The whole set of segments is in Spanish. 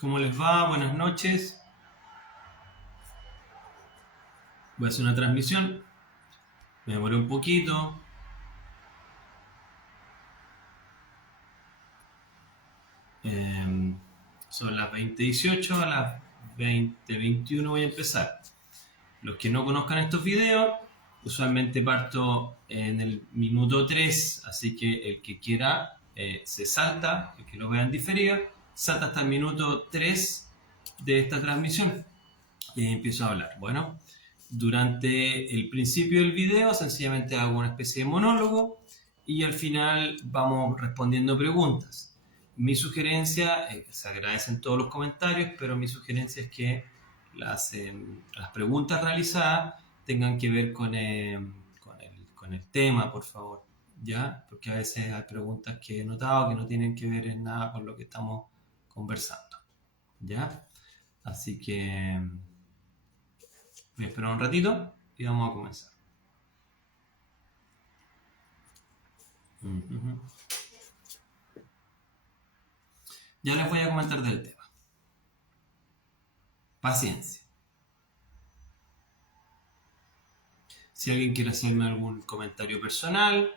¿Cómo les va? Buenas noches. Voy a hacer una transmisión. Me demoré un poquito. Son las 20:18, a las 20:21 voy a empezar. Los que no conozcan estos videos, usualmente parto en el minuto 3, así que el que quiera se salta, el que lo vea en diferido, salta hasta el minuto 3 de esta transmisión y empiezo a hablar. Bueno, durante el principio del video sencillamente hago una especie de monólogo y al final vamos respondiendo preguntas. Mi sugerencia, se agradecen todos los comentarios, pero mi sugerencia es que las preguntas realizadas tengan que ver con el tema, por favor, ¿ya? Porque a veces hay preguntas que he notado que no tienen que ver en nada con lo que estamos conversando, ¿ya? Así que voy a esperar un ratito y vamos a comenzar. Ya les voy a comentar del tema. Paciencia. Si alguien quiere hacerme algún comentario personal,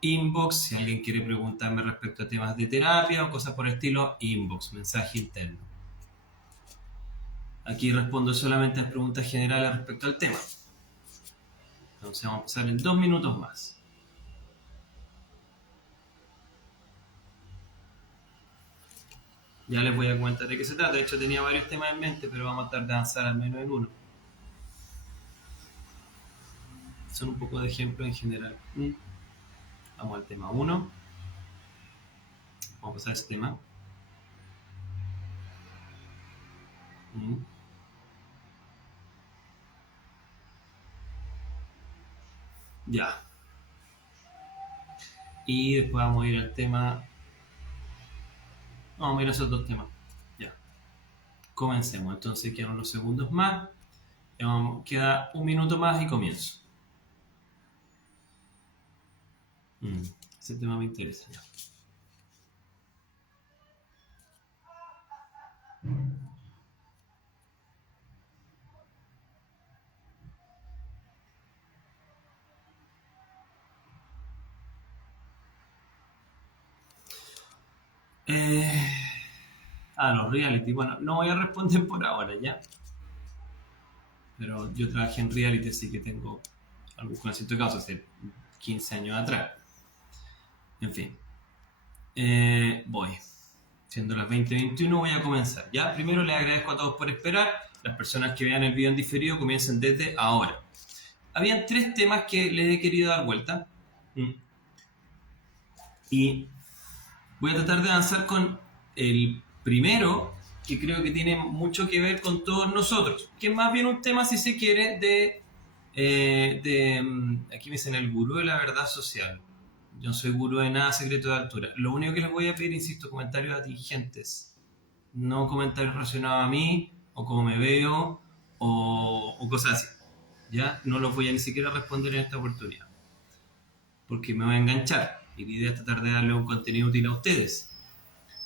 inbox. Si alguien quiere preguntarme respecto a temas de terapia o cosas por el estilo, inbox, mensaje interno. Aquí respondo solamente a preguntas generales respecto al tema. Entonces vamos a pasar en 2 minutos más. Ya les voy a comentar de qué se trata. De hecho tenía varios temas en mente, pero vamos a tratar de avanzar al menos en uno. Son un poco de ejemplo en general. Vamos al tema 1. Vamos a pasar a ese tema. Ya. Y después vamos a ir al tema. Vamos a ir a esos 2 temas. Ya. Comencemos. Entonces quedan unos segundos más. Queda 1 minuto más y comienzo. Ese tema me interesa. Ya. Los reality. Bueno, no voy a responder por ahora, ¿ya? Pero yo trabajé en reality, así que tengo algún conocimiento de causa hace 15 años atrás. En fin. Voy. Siendo las 20:21 voy a comenzar. Ya, primero les agradezco a todos por esperar. Las personas que vean el video en diferido comiencen desde ahora. Habían 3 temas que les he querido dar vuelta. Y voy a tratar de avanzar con el primero, que creo que tiene mucho que ver con todos nosotros, que es más bien un tema, si se quiere, aquí me dicen el gurú de la verdad social. Yo no soy gurú de nada, secreto de altura. Lo único que les voy a pedir, insisto, comentarios atingentes, no comentarios relacionados a mí, o cómo me veo, o cosas así. ¿Ya? No los voy a ni siquiera responder en esta oportunidad, porque me voy a enganchar, y la idea es tratar de darle un contenido útil a ustedes.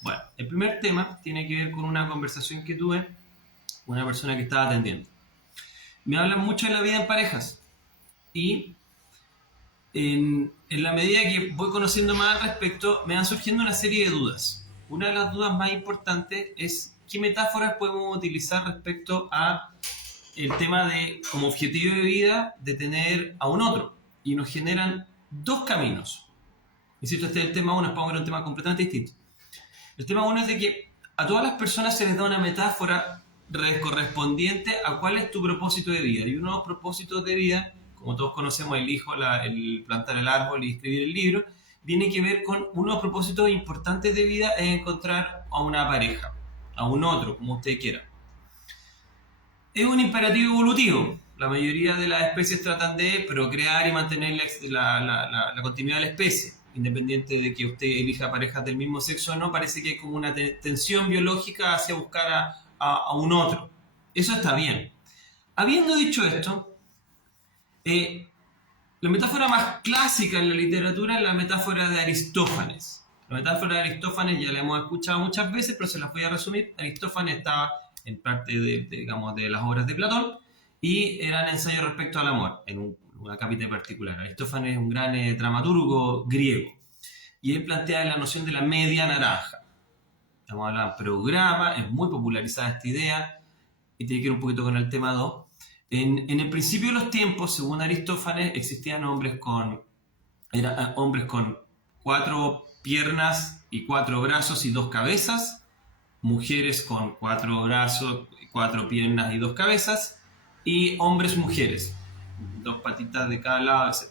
Bueno, el primer tema tiene que ver con una conversación que tuve con una persona que estaba atendiendo. Me hablan mucho de la vida en parejas y en la medida que voy conociendo más al respecto me van surgiendo una serie de dudas. Una de las dudas más importantes es qué metáforas podemos utilizar respecto a el tema de, como objetivo de vida, de tener a un otro. Y nos generan 2 caminos. Insisto, este es el tema 1, es para ver un tema completamente distinto. El tema 1 es de que a todas las personas se les da una metáfora correspondiente a cuál es tu propósito de vida. Y uno de los propósitos de vida, como todos conocemos, el hijo, el plantar el árbol y escribir el libro, tiene que ver con uno de los propósitos importantes de vida, es encontrar a una pareja, a un otro, como usted quiera. Es un imperativo evolutivo. La mayoría de las especies tratan de procrear y mantener la continuidad de la especie. Independiente de que usted elija parejas del mismo sexo o no, parece que hay como una tensión biológica hacia buscar a un otro. Eso está bien. Habiendo dicho esto, la metáfora más clásica en la literatura es la metáfora de Aristófanes. La metáfora de Aristófanes ya la hemos escuchado muchas veces, pero se las voy a resumir. Aristófanes estaba en parte digamos, de las obras de Platón y eran ensayos respecto al amor, en una capítulo particular. Aristófanes es un gran dramaturgo griego y él plantea la noción de la media naranja. Vamos a hablar de programa, es muy popularizada esta idea y tiene que ver un poquito con el tema 2. En el principio de los tiempos, según Aristófanes, existían hombres con 4 piernas y 4 brazos y 2 cabezas, mujeres con 4 brazos, 4 piernas y 2 cabezas, y hombres-mujeres, 2 patitas de cada lado, etc.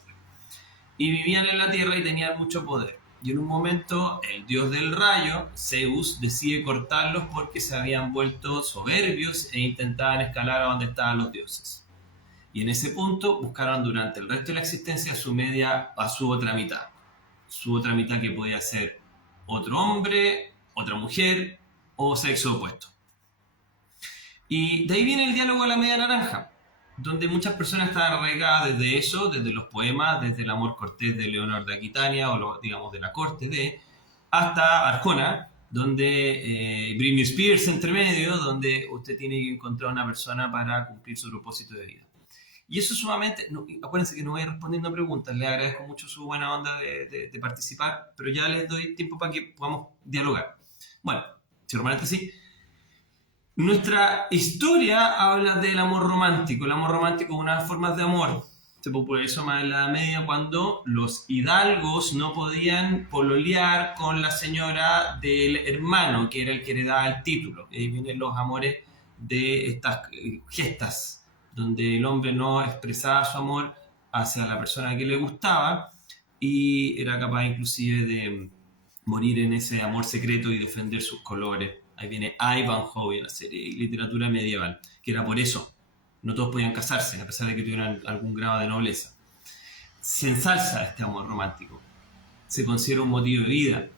Y vivían en la tierra y tenían mucho poder. Y en un momento el dios del rayo, Zeus, decide cortarlos porque se habían vuelto soberbios e intentaban escalar a donde estaban los dioses. Y en ese punto buscaron durante el resto de la existencia a su otra mitad. Su otra mitad que podía ser otro hombre, otra mujer o sexo opuesto. Y de ahí viene el diálogo de la media naranja, donde muchas personas están arraigadas desde eso, desde los poemas, desde el amor cortés de Leonor de Aquitania, o digamos de la corte de, hasta Arjona, donde Britney Spears entre medio, donde usted tiene que encontrar una persona para cumplir su propósito de vida. Y eso es sumamente, acuérdense que no voy respondiendo preguntas, les agradezco mucho su buena onda de participar, pero ya les doy tiempo para que podamos dialogar. Bueno, cierro paréntesis. Nuestra historia habla del amor romántico. El amor romántico es una de las formas de amor. Se popularizó más en la Edad Media cuando los hidalgos no podían pololear con la señora del hermano, que era el que heredaba el título. Y ahí vienen los amores de estas gestas, donde el hombre no expresaba su amor hacia la persona que le gustaba y era capaz inclusive de morir en ese amor secreto y defender sus colores. Ahí viene Ivanhoe, la serie de literatura medieval, que era por eso. No todos podían casarse, a pesar de que tuvieran algún grado de nobleza. Se ensalza este amor romántico. Se considera un motivo de vida.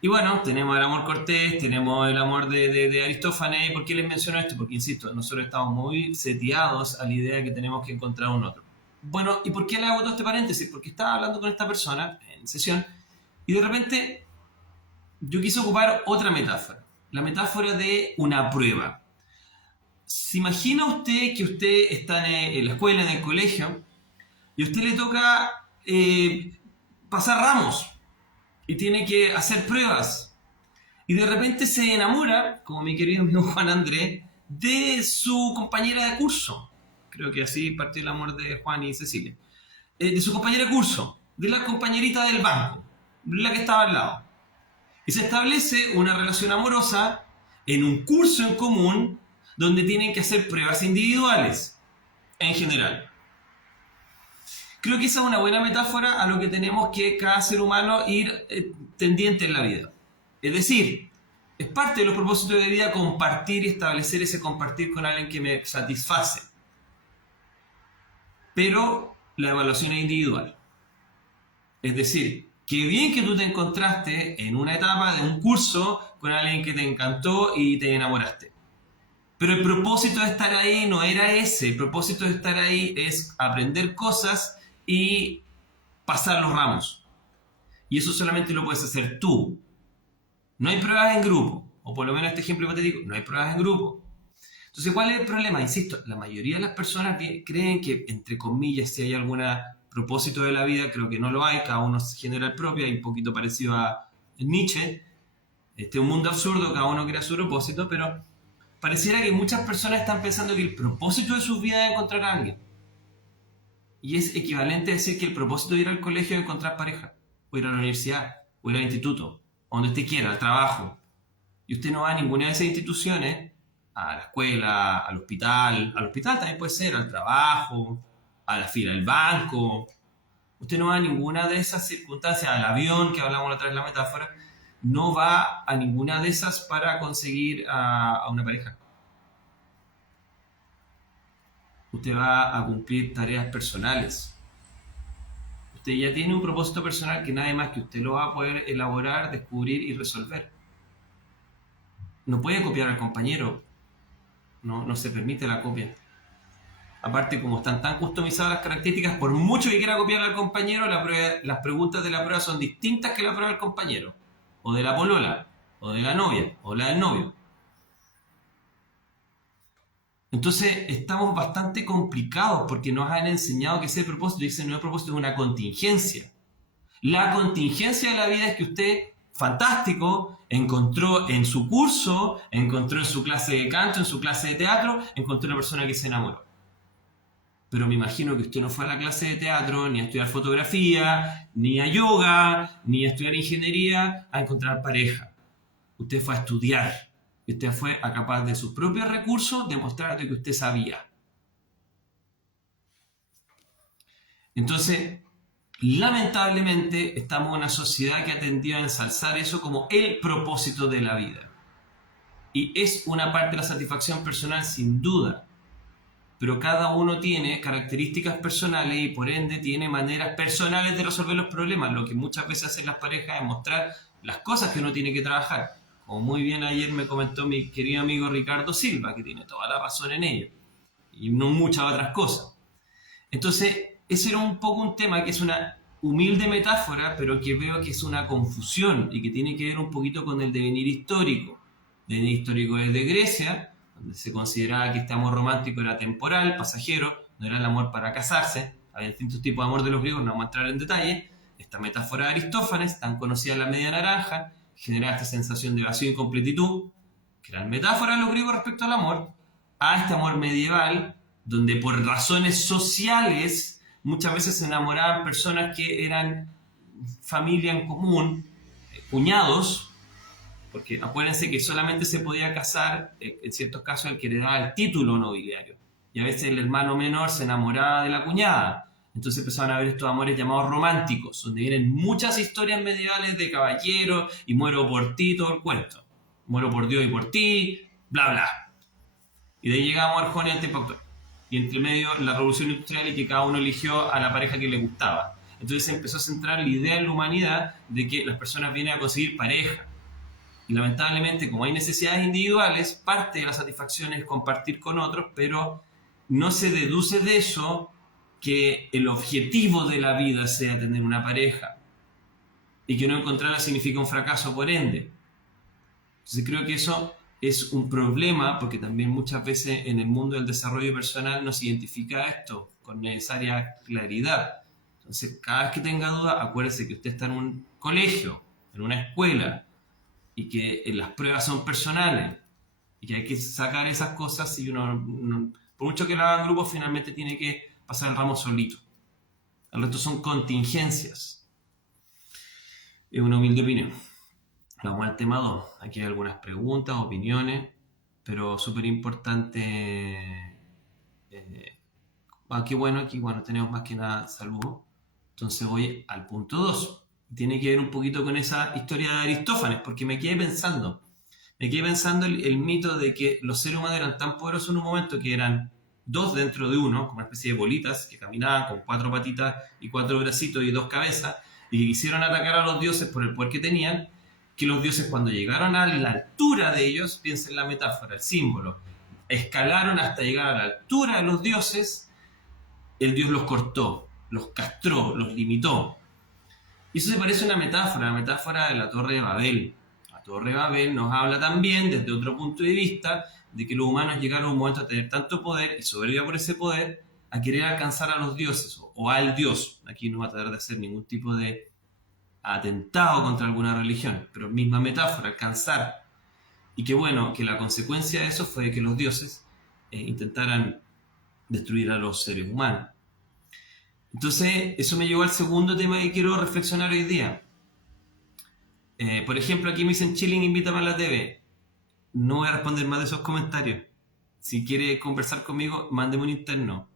Y bueno, tenemos el amor cortés, tenemos el amor de Aristófanes. ¿Por qué les menciono esto? Porque, insisto, nosotros estamos muy seteados a la idea de que tenemos que encontrar un otro. Bueno, ¿y por qué le hago todo este paréntesis? Porque estaba hablando con esta persona en sesión y de repente yo quise ocupar otra metáfora. La metáfora de una prueba. ¿Se imagina usted que usted está en la escuela, en el colegio, y a usted le toca pasar ramos y tiene que hacer pruebas? Y de repente se enamora, como mi querido amigo Juan Andrés, de su compañera de curso. Creo que así partió el amor de Juan y Cecilia. De su compañera de curso, de la compañerita del banco, de la que estaba al lado. Y se establece una relación amorosa en un curso en común donde tienen que hacer pruebas individuales, en general. Creo que esa es una buena metáfora a lo que tenemos que cada ser humano ir tendiente en la vida. Es decir, es parte de los propósitos de vida compartir y establecer ese compartir con alguien que me satisface. Pero la evaluación es individual. Es decir, qué bien que tú te encontraste en una etapa de un curso con alguien que te encantó y te enamoraste. Pero el propósito de estar ahí no era ese. El propósito de estar ahí es aprender cosas y pasar los ramos. Y eso solamente lo puedes hacer tú. No hay pruebas en grupo. O por lo menos este ejemplo hipotético, no hay pruebas en grupo. Entonces, ¿cuál es el problema? Insisto, la mayoría de las personas creen que, entre comillas, si hay algún propósito de la vida, creo que no lo hay. Cada uno se genera el propio. Hay un poquito parecido a Nietzsche. Un mundo absurdo, cada uno crea su propósito, pero pareciera que muchas personas están pensando que el propósito de su vida es encontrar a alguien. Y es equivalente a decir que el propósito de ir al colegio es encontrar pareja, o ir a la universidad, o ir al instituto, o donde usted quiera, al trabajo. Y usted no va a ninguna de esas instituciones, a la escuela, al hospital también puede ser, al trabajo, a la fila del banco. Usted no va a ninguna de esas circunstancias, al avión, que hablamos la otra vez de la metáfora, no va a ninguna de esas para conseguir a una pareja. Usted va a cumplir tareas personales. Usted ya tiene un propósito personal que nadie más que usted lo va a poder elaborar, descubrir y resolver. No puede copiar al compañero. No se permite la copia. Aparte, como están tan customizadas las características, por mucho que quiera copiar al compañero, las preguntas de la prueba son distintas que la prueba del compañero, o de la polola, o de la novia, o la del novio. Entonces, estamos bastante complicados porque nos han enseñado que ese propósito, y ese nuevo propósito, es una contingencia. La contingencia de la vida es que usted, fantástico, encontró en su curso, encontró en su clase de canto, en su clase de teatro, encontró una persona que se enamoró. Pero me imagino que usted no fue a la clase de teatro, ni a estudiar fotografía, ni a yoga, ni a estudiar ingeniería, a encontrar pareja. Usted fue a estudiar. Usted fue a capaz de sus propios recursos demostrar que usted sabía. Entonces, lamentablemente, estamos en una sociedad que ha tendido a ensalzar eso como el propósito de la vida. Y es una parte de la satisfacción personal, sin duda. Pero cada uno tiene características personales y por ende tiene maneras personales de resolver los problemas. Lo que muchas veces hacen las parejas es mostrar las cosas que uno tiene que trabajar. Como muy bien ayer me comentó mi querido amigo Ricardo Silva, que tiene toda la razón en ello. Y no muchas otras cosas. Entonces, ese era un poco un tema que es una humilde metáfora, pero que veo que es una confusión y que tiene que ver un poquito con el devenir histórico. El devenir histórico desde Grecia, donde se consideraba que este amor romántico era temporal, pasajero, no era el amor para casarse. Había distintos tipos de amor de los griegos, no vamos a entrar en detalle. Esta metáfora de Aristófanes, tan conocida la media naranja, generaba esta sensación de vacío e incompletitud, que eran metáforas de los griegos respecto al amor, a este amor medieval, donde por razones sociales muchas veces se enamoraban personas que eran familia en común, cuñados, porque acuérdense que solamente se podía casar, en ciertos casos, el que heredaba el título nobiliario. Y a veces el hermano menor se enamoraba de la cuñada. Entonces empezaban a haber estos amores llamados románticos, donde vienen muchas historias medievales de caballeros y muero por ti, todo el cuento. Muero por Dios y por ti, bla, bla. Y de ahí llegamos al Arjona y al tiempo actual. Y entre medio la revolución industrial y que cada uno eligió a la pareja que le gustaba. Entonces se empezó a centrar la idea en la humanidad de que las personas vienen a conseguir pareja. Y lamentablemente, como hay necesidades individuales, parte de la satisfacción es compartir con otros, pero no se deduce de eso que el objetivo de la vida sea tener una pareja. Y que no encontrarla significa un fracaso por ende. Entonces creo que eso es un problema, porque también muchas veces en el mundo del desarrollo personal no se identifica esto con necesaria claridad. Entonces, cada vez que tenga duda, acuérdese que usted está en un colegio, en una escuela, y que las pruebas son personales, y que hay que sacar esas cosas, y uno, por mucho que lo haga en grupo, finalmente tiene que pasar el ramo solito. El resto son contingencias. Es una humilde opinión. Vamos al tema 2. Aquí hay algunas preguntas, opiniones, pero súper importante. Aquí bueno, tenemos más que nada saludos. Entonces voy al punto 2. Tiene que ver un poquito con esa historia de Aristófanes, porque me quedé pensando el mito de que los seres humanos eran tan poderosos en un momento que eran dos dentro de uno, como una especie de bolitas que caminaban con 4 patitas y 4 bracitos y 2 cabezas, y que quisieron atacar a los dioses por el poder que tenían, que los dioses cuando llegaron a la altura de ellos, piensen la metáfora, el símbolo, escalaron hasta llegar a la altura de los dioses, el dios los cortó, los castró, los limitó. Y eso se parece a una metáfora, la metáfora de la Torre de Babel. La Torre de Babel nos habla también, desde otro punto de vista, de que los humanos llegaron a un momento a tener tanto poder y soberbia por ese poder, a querer alcanzar a los dioses o al dios. Aquí no va a tratar de hacer ningún tipo de atentado contra alguna religión, pero misma metáfora, alcanzar. Y que bueno, que la consecuencia de eso fue que los dioses intentaran destruir a los seres humanos. Entonces, eso me llevó al segundo tema que quiero reflexionar hoy día. Por ejemplo, aquí me dicen, Chilling, invítame a la TV. No voy a responder más de esos comentarios. Si quiere conversar conmigo, mándeme un interno.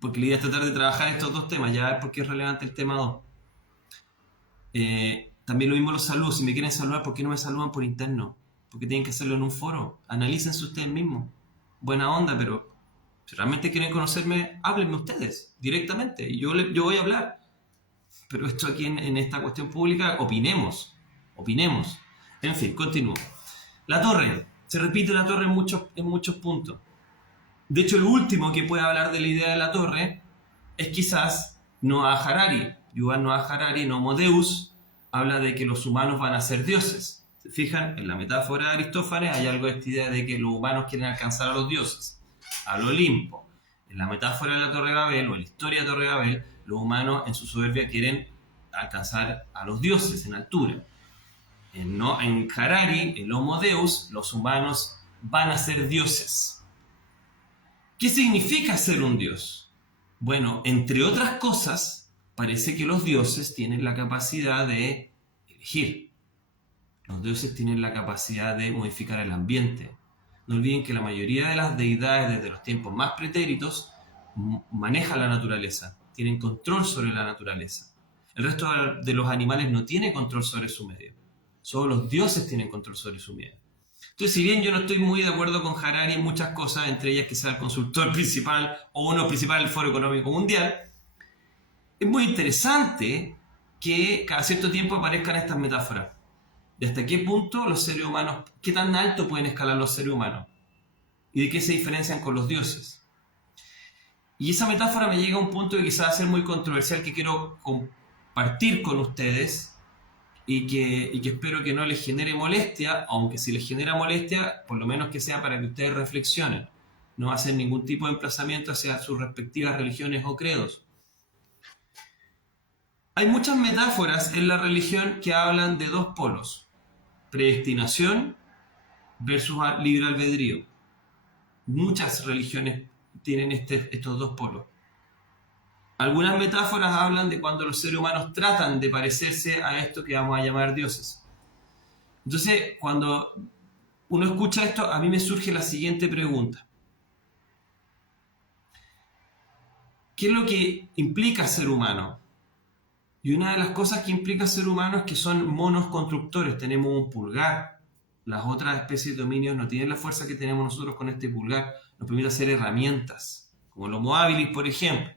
Porque la idea es tratar de trabajar estos dos temas, ya ver por qué es relevante el tema 2. También lo mismo los saludos. Si me quieren saludar, ¿por qué no me saludan por interno? Porque tienen que hacerlo en un foro. Analícense ustedes mismos. Buena onda, pero si realmente quieren conocerme, háblenme ustedes directamente. Y yo voy a hablar. Pero esto aquí en esta cuestión pública, opinemos. En fin, continúo. La torre. Se repite la torre en muchos puntos. De hecho, el último que puede hablar de la idea de la torre es quizás Noah Harari. Yuval Noah Harari, en Homo Deus, habla de que los humanos van a ser dioses. ¿Se fijan? En la metáfora de Aristófanes hay algo de esta idea de que los humanos quieren alcanzar a los dioses, al Olimpo. En la metáfora de la Torre de Babel, o en la historia de la Torre de Babel, los humanos en su soberbia quieren alcanzar a los dioses en altura. En Harari, el Homo Deus, los humanos van a ser dioses. ¿Qué significa ser un dios? Bueno, entre otras cosas, parece que los dioses tienen la capacidad de elegir. Los dioses tienen la capacidad de modificar el ambiente. No olviden que la mayoría de las deidades desde los tiempos más pretéritos manejan la naturaleza, tienen control sobre la naturaleza. El resto de los animales no tiene control sobre su medio. Solo los dioses tienen control sobre su medio. Entonces, si bien yo no estoy muy de acuerdo con Harari en muchas cosas, entre ellas que sea el consultor principal o uno principal del Foro Económico Mundial, es muy interesante que cada cierto tiempo aparezcan estas metáforas. ¿De hasta qué punto los seres humanos, qué tan alto pueden escalar los seres humanos? ¿Y de qué se diferencian con los dioses? Y esa metáfora me llega a un punto que quizás va a ser muy controversial, que quiero compartir con ustedes y que espero que no les genere molestia, aunque si les genera molestia, por lo menos que sea para que ustedes reflexionen. No hacen ningún tipo de emplazamiento hacia sus respectivas religiones o credos. Hay muchas metáforas en la religión que hablan de dos polos: predestinación versus libre albedrío. Muchas religiones tienen estos dos polos. Algunas metáforas hablan de cuando los seres humanos tratan de parecerse a esto que vamos a llamar dioses. Entonces, cuando uno escucha esto, a mí me surge la siguiente pregunta. ¿Qué es lo que implica ser humano? Y una de las cosas que implica ser humano es que son monos constructores. Tenemos un pulgar. Las otras especies de dominios no tienen la fuerza que tenemos nosotros con este pulgar. Nos permite hacer herramientas, como el Homo habilis, por ejemplo.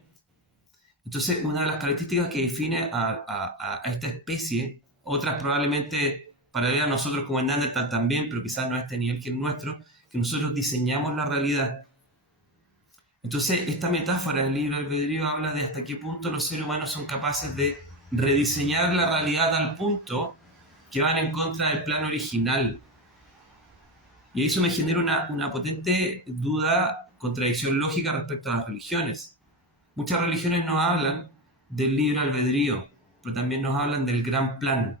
Entonces, una de las características que define a esta especie, otras probablemente paralelas a nosotros como en Neandertal también, pero quizás no a este nivel que el nuestro, que nosotros diseñamos la realidad. Entonces, esta metáfora del libre albedrío habla de hasta qué punto los seres humanos son capaces de rediseñar la realidad al punto que van en contra del plan original. Y eso me genera una potente duda, contradicción lógica respecto a las religiones. Muchas religiones nos hablan del libre albedrío, pero también nos hablan del gran plan.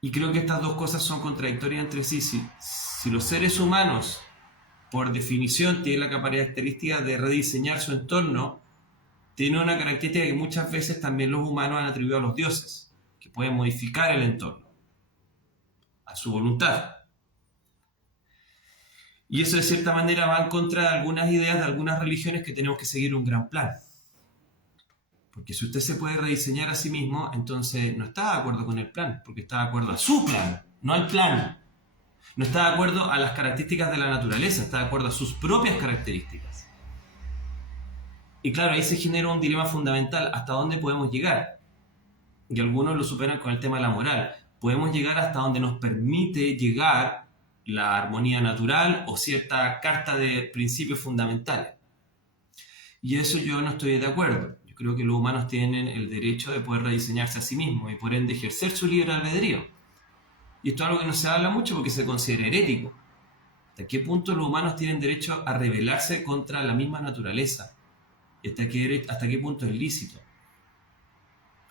Y creo que estas dos cosas son contradictorias entre sí. Si los seres humanos, por definición, tienen la característica de rediseñar su entorno, tienen una característica que muchas veces también los humanos han atribuido a los dioses, que pueden modificar el entorno a su voluntad. Y eso de cierta manera va en contra de algunas ideas de algunas religiones, que tenemos que seguir un gran plan. Porque si usted se puede rediseñar a sí mismo, entonces no está de acuerdo con el plan, porque está de acuerdo a su plan, no al plan. No está de acuerdo a las características de la naturaleza, está de acuerdo a sus propias características. Y claro, ahí se genera un dilema fundamental: ¿hasta dónde podemos llegar? Y algunos lo superan con el tema de la moral. Podemos llegar hasta donde nos permite llegar la armonía natural o cierta carta de principios fundamentales. Y eso yo no estoy de acuerdo. Yo creo que los humanos tienen el derecho de poder rediseñarse a sí mismos y por ende ejercer su libre albedrío. Y esto es algo que no se habla mucho porque se considera herético. ¿Hasta qué punto los humanos tienen derecho a rebelarse contra la misma naturaleza? ¿Y hasta qué punto es lícito?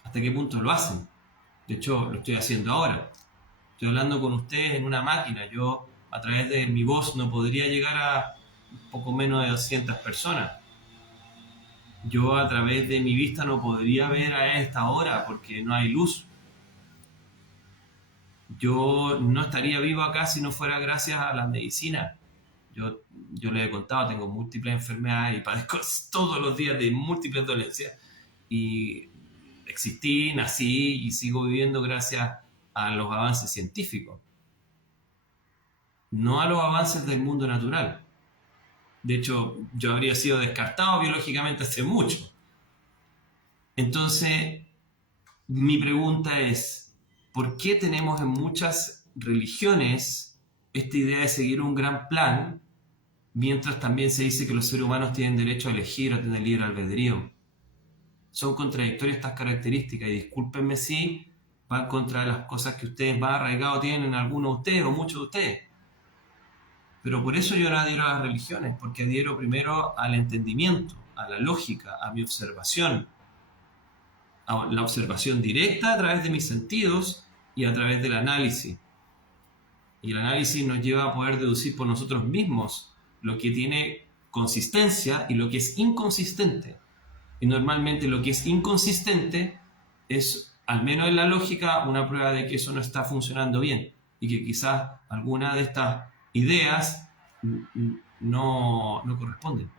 ¿Hasta qué punto lo hacen? De hecho, lo estoy haciendo ahora. Estoy hablando con ustedes en una máquina. Yo, a través de mi voz, no podría llegar a un poco menos de 200 personas. Yo, a través de mi vista, no podría ver a esta hora porque no hay luz. Yo no estaría vivo acá si no fuera gracias a la medicina. Yo les he contado, tengo múltiples enfermedades y padezco todos los días de múltiples dolencias. Y existí, nací y sigo viviendo gracias a los avances científicos, no a los avances del mundo natural. De hecho, yo habría sido descartado biológicamente hace mucho. Entonces, mi pregunta es: ¿por qué tenemos en muchas religiones esta idea de seguir un gran plan mientras también se dice que los seres humanos tienen derecho a elegir, a tener libre albedrío. Son contradictorias estas características, y discúlpenme si van contra las cosas que ustedes más arraigados tienen en algunos de ustedes o muchos de ustedes. Pero por eso yo no adhiero a las religiones, porque adhiero primero al entendimiento, a la lógica, a mi observación, a la observación directa a través de mis sentidos y a través del análisis. Y el análisis nos lleva a poder deducir por nosotros mismos lo que tiene consistencia y lo que es inconsistente. Y normalmente lo que es inconsistente es, al menos en la lógica, una prueba de que eso no está funcionando bien y que quizás alguna de estas ideas no corresponden.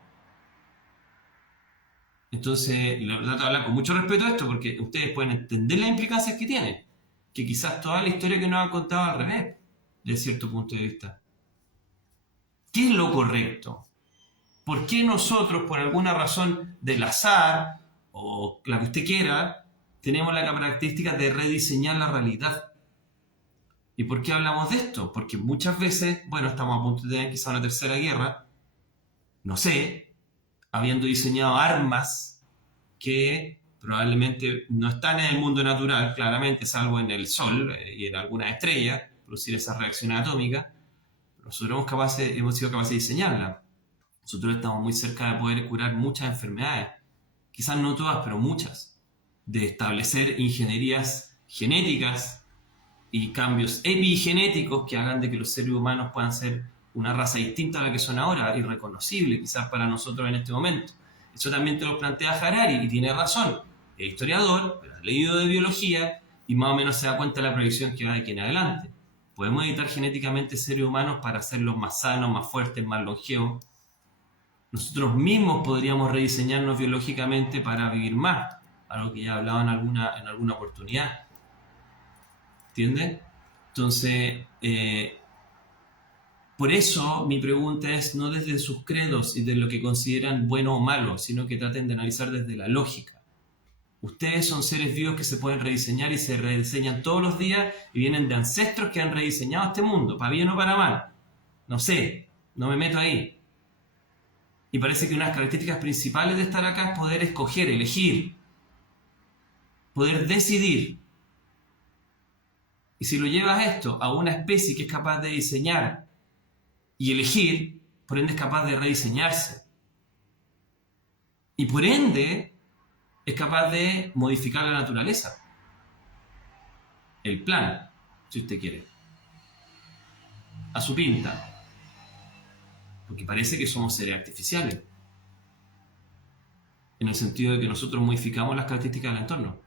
Entonces, la verdad, te habla con mucho respeto a esto, porque ustedes pueden entender las implicancias que tiene, que quizás toda la historia que nos han contado al revés, de cierto punto de vista. ¿Qué es lo correcto? ¿Por qué nosotros, por alguna razón del azar, o la que usted quiera, tenemos la característica de rediseñar la realidad? ¿Y por qué hablamos de esto? Porque muchas veces, bueno, estamos a punto de tener quizá una tercera guerra, no sé, habiendo diseñado armas que probablemente no están en el mundo natural, claramente, salvo en el Sol y en algunas estrellas, producir esas reacciones atómicas, pero nosotros hemos sido capaces de diseñarlas. Nosotros estamos muy cerca de poder curar muchas enfermedades, quizás no todas, pero muchas, de establecer ingenierías genéticas y cambios epigenéticos que hagan de que los seres humanos puedan ser una raza distinta a la que son ahora, irreconocible quizás para nosotros en este momento. Eso también te lo plantea Harari y tiene razón. Es historiador, pero ha leído de biología y más o menos se da cuenta de la proyección que va de aquí en adelante. Podemos editar genéticamente seres humanos para hacerlos más sanos, más fuertes, más longevos. Nosotros mismos podríamos rediseñarnos biológicamente para vivir más, algo que ya he hablado en alguna oportunidad. ¿Entiendes? Entonces, por eso mi pregunta es no desde sus credos y de lo que consideran bueno o malo, sino que traten de analizar desde la lógica. Ustedes son seres vivos que se pueden rediseñar y se rediseñan todos los días y vienen de ancestros que han rediseñado este mundo, para bien o para mal. No sé, no me meto ahí. Y parece que una de las características principales de estar acá es poder escoger, elegir, poder decidir. Y si lo llevas esto a una especie que es capaz de diseñar y elegir, por ende es capaz de rediseñarse. Y por ende es capaz de modificar la naturaleza. El plan, si usted quiere. A su pinta. Porque parece que somos seres artificiales. En el sentido de que nosotros modificamos las características del entorno.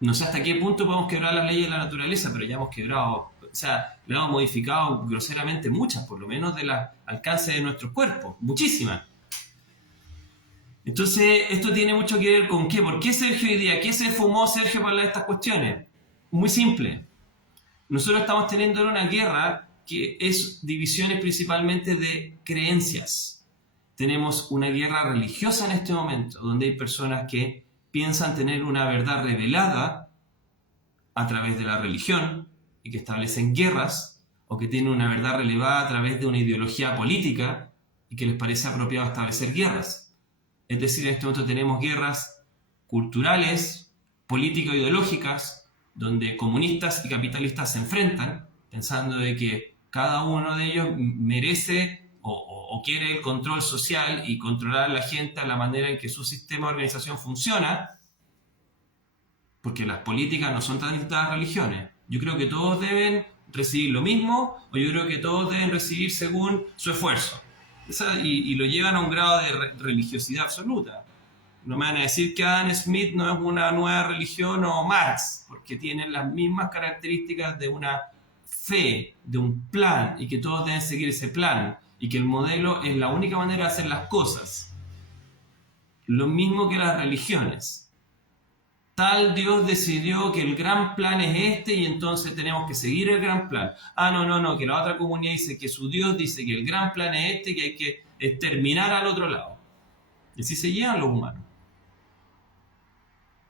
No sé hasta qué punto podemos quebrar las leyes de la naturaleza, pero ya hemos quebrado, o sea, le hemos modificado groseramente muchas, por lo menos del alcance de nuestros cuerpos, muchísimas. Entonces, esto tiene mucho que ver con qué. ¿Por qué Sergio hoy día? ¿Qué se fumó Sergio para hablar de estas cuestiones? Muy simple. Nosotros estamos teniendo una guerra que es divisiones principalmente de creencias. Tenemos una guerra religiosa en este momento, donde hay personas que piensan tener una verdad revelada a través de la religión y que establecen guerras, o que tienen una verdad revelada a través de una ideología política y que les parece apropiado establecer guerras. Es decir, en este momento tenemos guerras culturales, político-ideológicas, donde comunistas y capitalistas se enfrentan, pensando de que cada uno de ellos merece o quiere el control social y controlar a la gente a la manera en que su sistema de organización funciona, porque las políticas no son tan distintas a las religiones. Yo creo que todos deben recibir lo mismo, o yo creo que todos deben recibir según su esfuerzo. Y lo llevan a un grado de religiosidad absoluta. No me van a decir que Adam Smith no es una nueva religión o Marx, porque tienen las mismas características de una fe, de un plan, y que todos deben seguir ese plan, y que el modelo es la única manera de hacer las cosas. Lo mismo que las religiones. Tal Dios decidió que el gran plan es este y entonces tenemos que seguir el gran plan. No, que la otra comunidad dice que su Dios dice que el gran plan es este y que hay que exterminar al otro lado. Y así se llevan los humanos.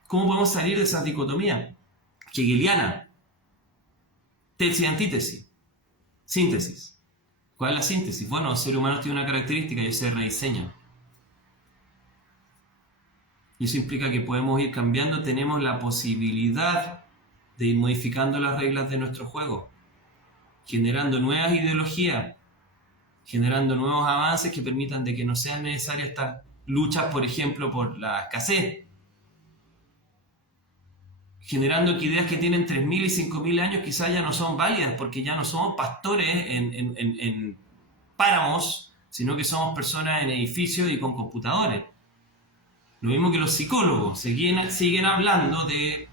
¿Cómo podemos salir de esa dicotomía hegeliana? Tesis y antítesis. Síntesis. ¿Cuál es la síntesis? Bueno, el ser humano tiene una característica y ellos se rediseñan. Y eso implica que podemos ir cambiando, tenemos la posibilidad de ir modificando las reglas de nuestro juego, generando nuevas ideologías, generando nuevos avances que permitan de que no sean necesarias estas luchas, por ejemplo, por la escasez, generando que ideas que tienen 3.000 y 5.000 años quizás ya no son válidas, porque ya no somos pastores en páramos, sino que somos personas en edificios y con computadores. Lo mismo que los psicólogos siguen hablando de,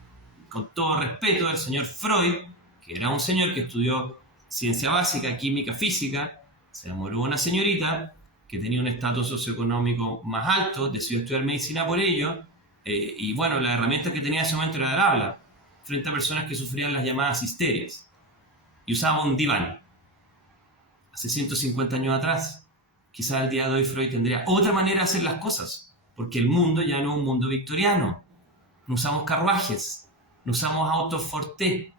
con todo respeto, del señor Freud, que era un señor que estudió ciencia básica, química, física, se enamoró de una señorita que tenía un estatus socioeconómico más alto, decidió estudiar medicina por ello, y bueno, la herramienta que tenía en ese momento era el habla, frente a personas que sufrían las llamadas histerias, y usaba un diván. Hace 150 años atrás, quizás al día de hoy Freud tendría otra manera de hacer las cosas, porque el mundo ya no es un mundo victoriano, no usamos carruajes, no usamos autos Forte,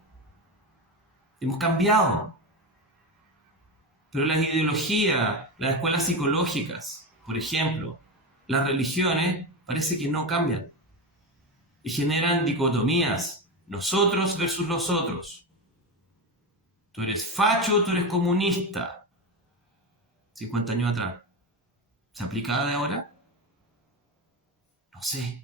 hemos cambiado. Pero las ideologías, las escuelas psicológicas, por ejemplo, las religiones, parece que no cambian. Y generan dicotomías, nosotros versus los otros. Tú eres facho, tú eres comunista. 50 años atrás. ¿Se aplica de ahora? No sé.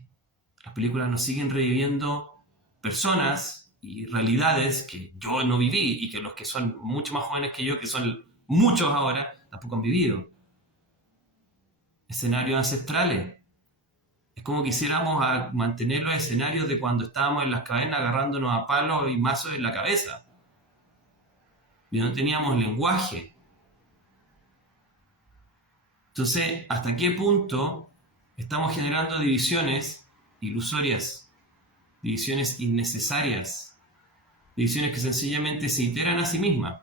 Las películas nos siguen reviviendo personas y realidades que yo no viví y que los que son mucho más jóvenes que yo, que son muchos ahora, tampoco han vivido. Escenarios ancestrales. Es como quisiéramos mantener los escenarios de cuando estábamos en las cavernas agarrándonos a palos y mazos en la cabeza. Y no teníamos lenguaje. Entonces, ¿hasta qué punto estamos generando divisiones ilusorias, divisiones innecesarias, divisiones que sencillamente se iteran a sí mismas,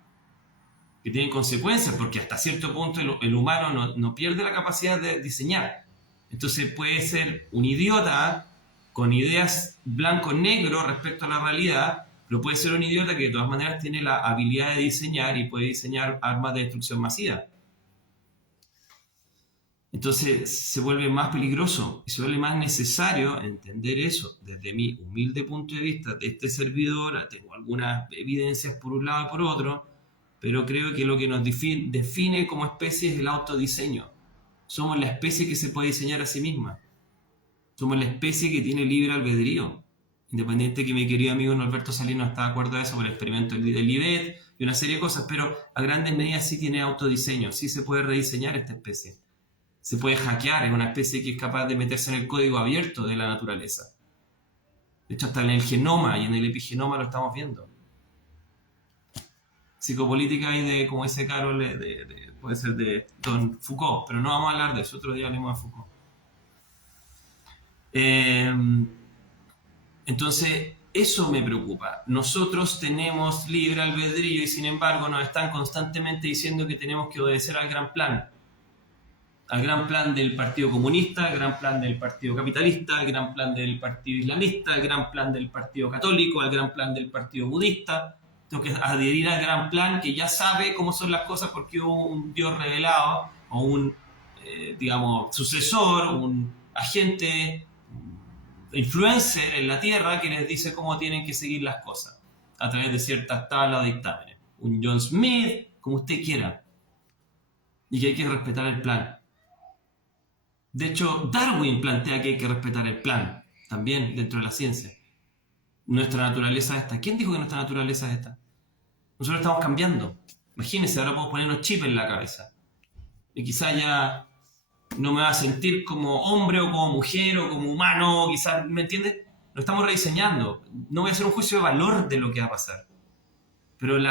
que tienen consecuencias, porque hasta cierto punto el humano no pierde la capacidad de diseñar? Entonces puede ser un idiota con ideas blanco-negro respecto a la realidad, pero puede ser un idiota que de todas maneras tiene la habilidad de diseñar y puede diseñar armas de destrucción masiva. Entonces se vuelve más peligroso y se vuelve más necesario entender eso. Desde mi humilde punto de vista de este servidor, tengo algunas evidencias por un lado y por otro, pero creo que lo que nos define como especie es el autodiseño. Somos la especie que se puede diseñar a sí misma. Somos la especie que tiene libre albedrío. Independiente que mi querido amigo Norberto Salinas está de acuerdo a eso por el experimento del IBET y una serie de cosas, pero a grandes medidas sí tiene autodiseño, sí se puede rediseñar esta especie. Se puede hackear, es una especie que es capaz de meterse en el código abierto de la naturaleza. De hecho, hasta en el genoma y en el epigenoma lo estamos viendo. Psicopolítica y de, como dice Carol, puede ser de Don Foucault, pero no vamos a hablar de eso, otro día hablemos de Foucault. Entonces, eso me preocupa. Nosotros tenemos libre albedrío y sin embargo nos están constantemente diciendo que tenemos que obedecer al gran plan del Partido Comunista, al gran plan del Partido Capitalista, al gran plan del Partido Islamista, al gran plan del Partido Católico, al gran plan del Partido Budista. Tengo que adherir al gran plan que ya sabe cómo son las cosas porque hubo un Dios revelado o un, sucesor, un agente, influencer en la Tierra que les dice cómo tienen que seguir las cosas a través de ciertas tablas o dictámenes. Un John Smith, como usted quiera. Y que hay que respetar el plan. De hecho, Darwin plantea que hay que respetar el plan, también dentro de la ciencia. Nuestra naturaleza es esta. ¿Quién dijo que nuestra naturaleza es esta? Nosotros estamos cambiando. Imagínense, ahora podemos ponernos chips en la cabeza. Y quizás ya no me va a sentir como hombre o como mujer o como humano, quizás, ¿me entiendes? Lo estamos rediseñando. No voy a hacer un juicio de valor de lo que va a pasar. Pero en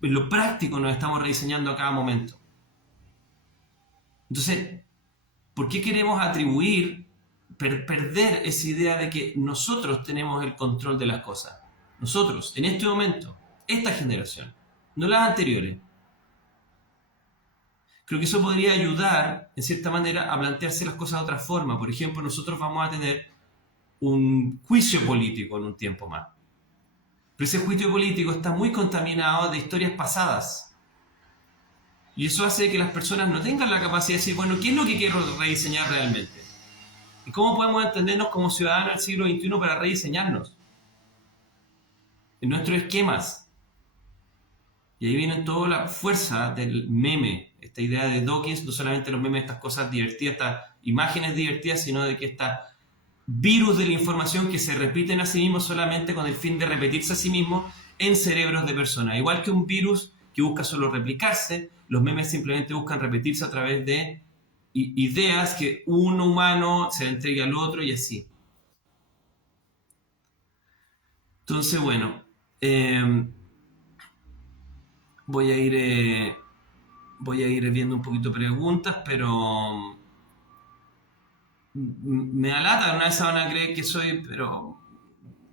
lo práctico nos estamos rediseñando a cada momento. Entonces, ¿por qué queremos atribuir, perder esa idea de que nosotros tenemos el control de las cosas? Nosotros, en este momento, esta generación, no las anteriores. Creo que eso podría ayudar, en cierta manera, a plantearse las cosas de otra forma. Por ejemplo, nosotros vamos a tener un juicio político en un tiempo más. Pero ese juicio político está muy contaminado de historias pasadas. Y eso hace que las personas no tengan la capacidad de decir, bueno, ¿qué es lo que quiero rediseñar realmente? ¿Y cómo podemos entendernos como ciudadanos del siglo XXI para rediseñarnos? En nuestros esquemas. Y ahí viene toda la fuerza del meme. Esta idea de Dawkins, no solamente los memes, estas cosas divertidas, estas imágenes divertidas, sino de que esta virus de la información que se repiten a sí mismos solamente con el fin de repetirse a sí mismos en cerebros de personas. Igual que un virus que busca solo replicarse, los memes simplemente buscan repetirse a través de ideas que un humano se le entregue al otro y así. Entonces, bueno, voy a ir viendo un poquito preguntas, pero me da lata, una vez van a creer que soy, pero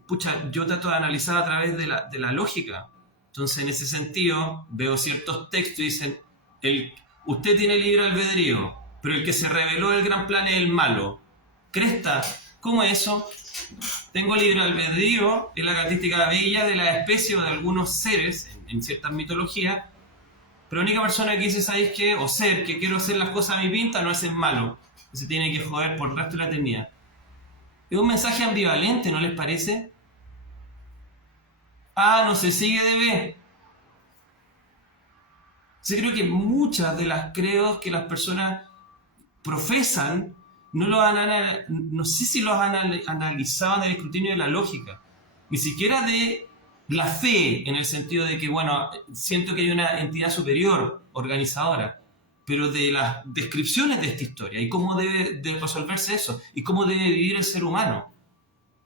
pucha, yo trato de analizar a través de la lógica. Entonces, en ese sentido, veo ciertos textos y dicen, usted tiene libre albedrío, pero el que se reveló del gran plan es el malo. Cresta, ¿cómo es eso? Tengo libre albedrío, es la característica bella de la especie o de algunos seres en ciertas mitologías, pero la única persona que dice, ¿sabéis qué? O ser, que quiero hacer las cosas a mi pinta, no es el malo. Se tiene que joder por el resto de la eternidad. Es un mensaje ambivalente, ¿no les parece? No se sigue de B. Yo creo que muchas de las credos que las personas profesan no sé si los han analizado en el escrutinio de la lógica, ni siquiera de la fe, en el sentido de que, bueno, siento que hay una entidad superior, organizadora, pero de las descripciones de esta historia y cómo debe de resolverse eso y cómo debe vivir el ser humano.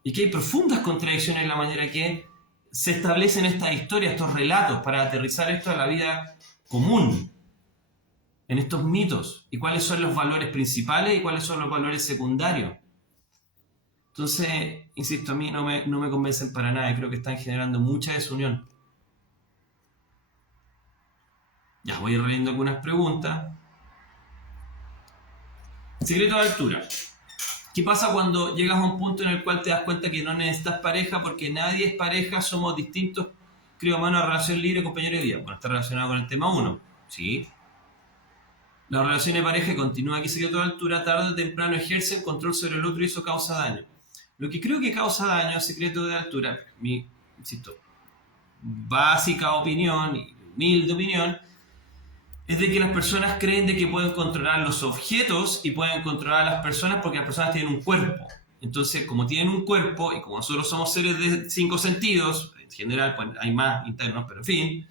Y que hay profundas contradicciones en la manera que se establecen estas historias, estos relatos, para aterrizar esto a la vida común, en estos mitos, y cuáles son los valores principales y cuáles son los valores secundarios. Entonces, insisto, a mí no me convencen para nada y creo que están generando mucha desunión. Ya voy a ir leyendo algunas preguntas. Secreto de altura. ¿Qué pasa cuando llegas a un punto en el cual te das cuenta que no necesitas pareja porque nadie es pareja, somos distintos? Creo más una relación libre, compañero de vida. Bueno, está relacionado con el tema 1. Sí. La relación de pareja continúa aquí, secreto de altura, tarde o temprano ejerce el control sobre el otro y eso causa daño. Lo que creo que causa daño, secreto de altura, mi, insisto, básica opinión y humilde opinión, es de que las personas creen de que pueden controlar los objetos y pueden controlar a las personas porque las personas tienen un cuerpo. Entonces, como tienen un cuerpo y como nosotros somos seres de 5 sentidos, en general pues, hay más internos, pero en fin,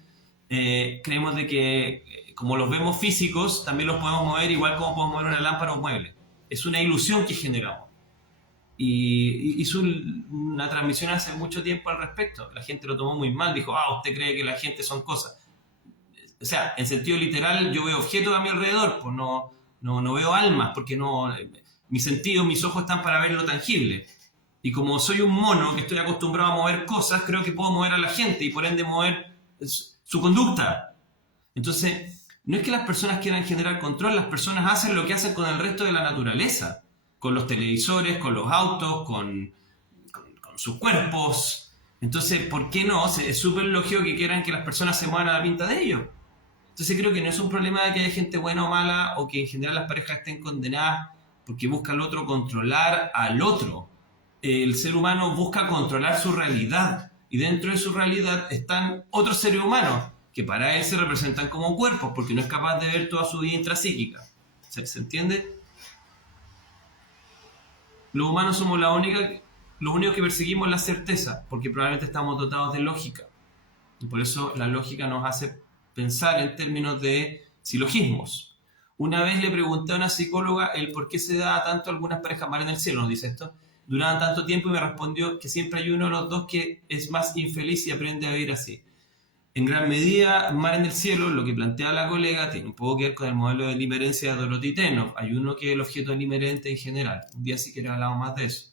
creemos de que como los vemos físicos, también los podemos mover igual como podemos mover una lámpara o un mueble. Es una ilusión que generamos. Y hizo una transmisión hace mucho tiempo al respecto. La gente lo tomó muy mal, dijo, usted cree que la gente son cosas. O sea, en sentido literal, yo veo objetos a mi alrededor, pues no veo almas, porque mis sentidos, mis ojos están para ver lo tangible. Y como soy un mono que estoy acostumbrado a mover cosas, creo que puedo mover a la gente y por ende mover su conducta. Entonces, no es que las personas quieran generar control, las personas hacen lo que hacen con el resto de la naturaleza, con los televisores, con los autos, con sus cuerpos. Entonces, ¿por qué no? Es súper lógico que quieran que las personas se muevan a la pinta de ellos. Entonces creo que no es un problema de que haya gente buena o mala o que en general las parejas estén condenadas porque busca el otro controlar al otro. El ser humano busca controlar su realidad y dentro de su realidad están otros seres humanos que para él se representan como cuerpos porque no es capaz de ver toda su vida intrapsíquica. ¿Se entiende? Los humanos somos lo único que perseguimos es la certeza porque probablemente estamos dotados de lógica y por eso la lógica nos hace pensar en términos de silogismos. Una vez le pregunté a una psicóloga el por qué se da tanto a algunas parejas mal en el cielo, nos dice esto, duraban tanto tiempo y me respondió que siempre hay uno de los dos que es más infeliz y aprende a vivir así. En gran medida, Mar en el cielo, lo que plantea la colega, tiene un poco que ver con el modelo de limerencia de Dorothy Tennant. Hay uno que es el objeto limerente en general. Un día sí que hablamos más de eso.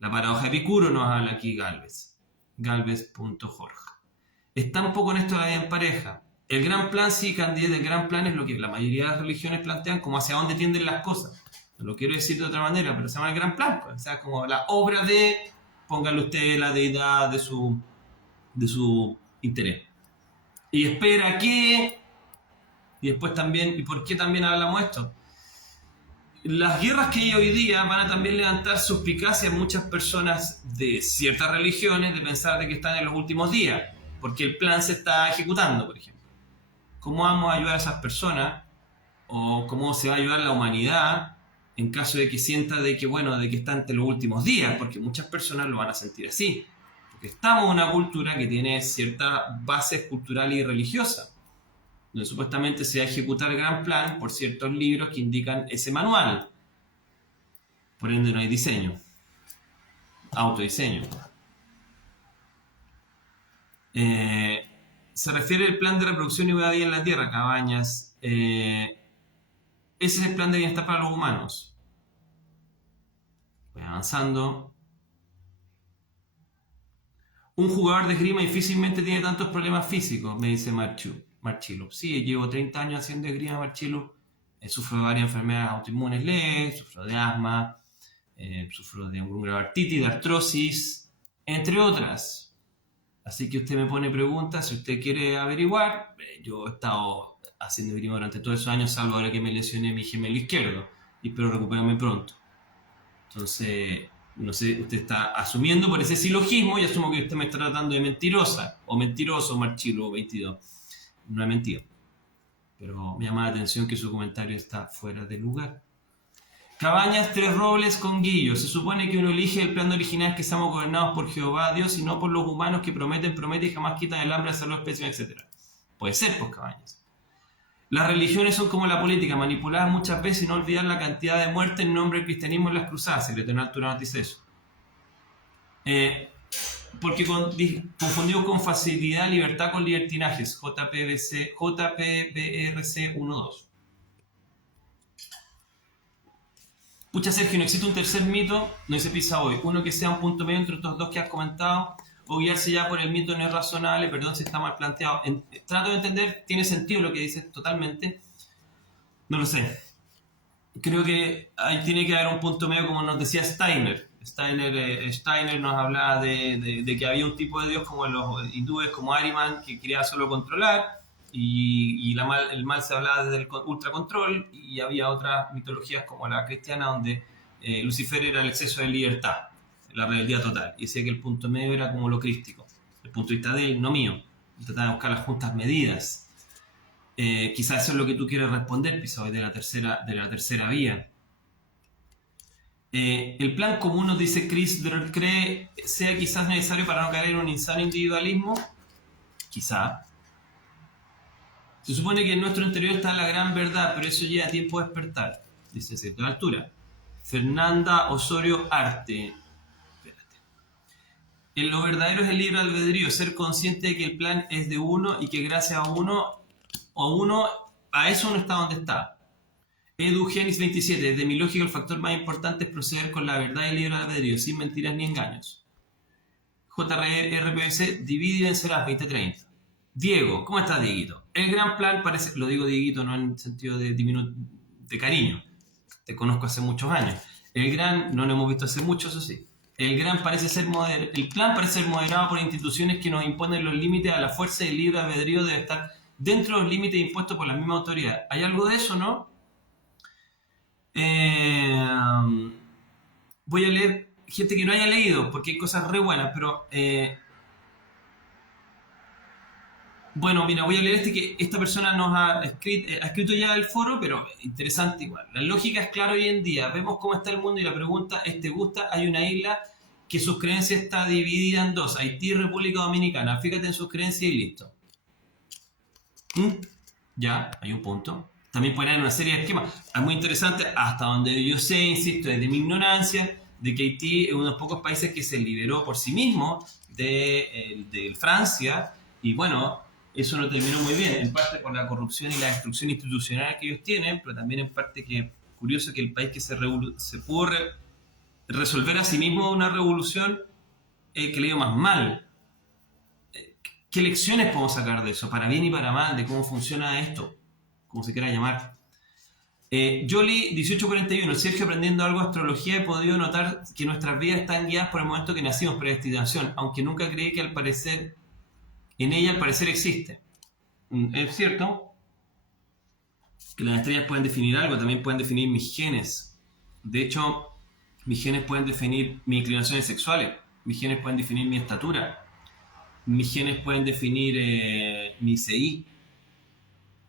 La paradoja de Epicuro nos habla aquí Galvez. Galvez.jorge. Está un poco en esto de la vida en pareja. El gran plan, sí, Candide, el gran plan es lo que la mayoría de las religiones plantean como hacia dónde tienden las cosas. No lo quiero decir de otra manera, pero se llama el gran plan. Pues. O sea, como la obra de, póngale usted la deidad de su interés. Y espera que Y después también, ¿y por qué también hablamos esto? Las guerras que hay hoy día van a también levantar suspicacia en muchas personas de ciertas religiones de pensar de que están en los últimos días, porque el plan se está ejecutando, por ejemplo. ¿Cómo vamos a ayudar a esas personas? ¿O cómo se va a ayudar a la humanidad en caso de que sienta de que, bueno, de que está ante los últimos días? Porque muchas personas lo van a sentir así. Porque estamos en una cultura que tiene ciertas bases culturales y religiosas, donde supuestamente se va a ejecutar el gran plan por ciertos libros que indican ese manual. Por ende no hay diseño, autodiseño. Se refiere al plan de reproducción y vida en la Tierra, Cabañas. Ese es el plan de bienestar para los humanos. Voy avanzando. Un jugador de esgrima difícilmente tiene tantos problemas físicos, me dice Marchilo. Sí, llevo 30 años haciendo esgrima, Marchilo. Sufro de varias enfermedades autoinmunes leves, sufro de asma, sufro de un grave artritis, de artrosis, entre otras. Así que usted me pone preguntas, si usted quiere averiguar. Yo he estado haciendo esgrima durante todos esos años, salvo ahora que me lesioné mi gemelo izquierdo, y espero recuperarme pronto. Entonces, no sé, usted está asumiendo por ese silogismo y asumo que usted me está tratando de mentirosa, o mentiroso, Marchilo 22. No he mentido. Pero me llama la atención que su comentario está fuera de lugar. Cabañas, 3 robles con guillo. Se supone que uno elige el plan original, que estamos gobernados por Jehová Dios y no por los humanos que prometen y jamás quitan el hambre, salud, especie, etc. Puede ser, pues, Cabañas. Las religiones son como la política, manipuladas muchas veces y no olvidar la cantidad de muertes en nombre del cristianismo en las cruzadas. Secretario Altura nos dice eso. Porque confundido con facilidad, libertad con libertinajes. JPBRC 1.2. Pucha, Sergio, no existe un tercer mito, no se pisa hoy. Uno que sea un punto medio entre estos dos que has comentado, o guiarse ya por el mito no es razonable, perdón si está mal planteado. Trato de entender, tiene sentido lo que dices totalmente. No lo sé. Creo que ahí tiene que haber un punto medio, como nos decía Steiner. Steiner nos hablaba de que había un tipo de Dios como los hindúes, como Ariman, que quería solo controlar, y el mal se hablaba desde el ultracontrol, y había otras mitologías como la cristiana, donde Lucifer era el exceso de libertad, la rebeldía total, y decía que el punto medio era como lo crístico, el punto de vista de él, no mío. Y trataba de buscar las justas medidas. Quizás eso es lo que tú quieres responder, Pisoy, de la tercera vía. El plan común, nos dice Chris, cree sea quizás necesario para no caer en un insano individualismo. Quizá. Se supone que en nuestro interior está la gran verdad, pero eso lleva tiempo a despertar, dice el sector de altura. Fernanda Osorio Arte. Espérate. En lo verdadero es el libre albedrío, ser consciente de que el plan es de uno y que gracias a uno, a eso uno está donde está. Edugenis 27. Desde mi lógica, el factor más importante es proceder con la verdad y el libre albedrío, sin mentiras ni engaños. JRPS, divide y vencerás 2030. Diego, ¿cómo estás, Dieguito? El gran plan parece, lo digo Dieguito no en sentido de cariño, te conozco hace muchos años. El gran, no lo hemos visto hace mucho, eso sí. El plan parece ser moderado por instituciones que nos imponen los límites a la fuerza y el libre albedrío debe estar dentro de los límites impuestos por la misma autoridad. ¿Hay algo de eso, no? Voy a leer gente que no haya leído, porque hay cosas re buenas, pero bueno, mira, voy a leer que esta persona nos ha escrito ya el foro, pero interesante igual. La lógica es clara hoy en día. Vemos cómo está el mundo y la pregunta es, ¿te gusta? Hay una isla que sus creencias está dividida en dos, Haití y República Dominicana. Fíjate en sus creencias y listo. Ya, hay un punto. También pueden haber una serie de esquemas. Es muy interesante, hasta donde yo sé, insisto, desde mi ignorancia, de que Haití es uno de los pocos países que se liberó por sí mismo de Francia, y bueno, eso no terminó muy bien, en parte por la corrupción y la destrucción institucional que ellos tienen, pero también en parte que, curioso que el país que se pudo resolver a sí mismo una revolución que le dio más mal. ¿Qué lecciones podemos sacar de eso? Para bien y para mal, de cómo funciona esto, como se quiera llamar. Yoli 1841, Sergio, aprendiendo algo de astrología, he podido notar que nuestras vidas están guiadas por el momento que nacimos, predestinación, aunque nunca creí que en ella al parecer existe. ¿Es cierto? que las estrellas pueden definir algo, también pueden definir mis genes. De hecho, mis genes pueden definir mis inclinaciones sexuales, mis genes pueden definir mi estatura, mis genes pueden definir mi CI,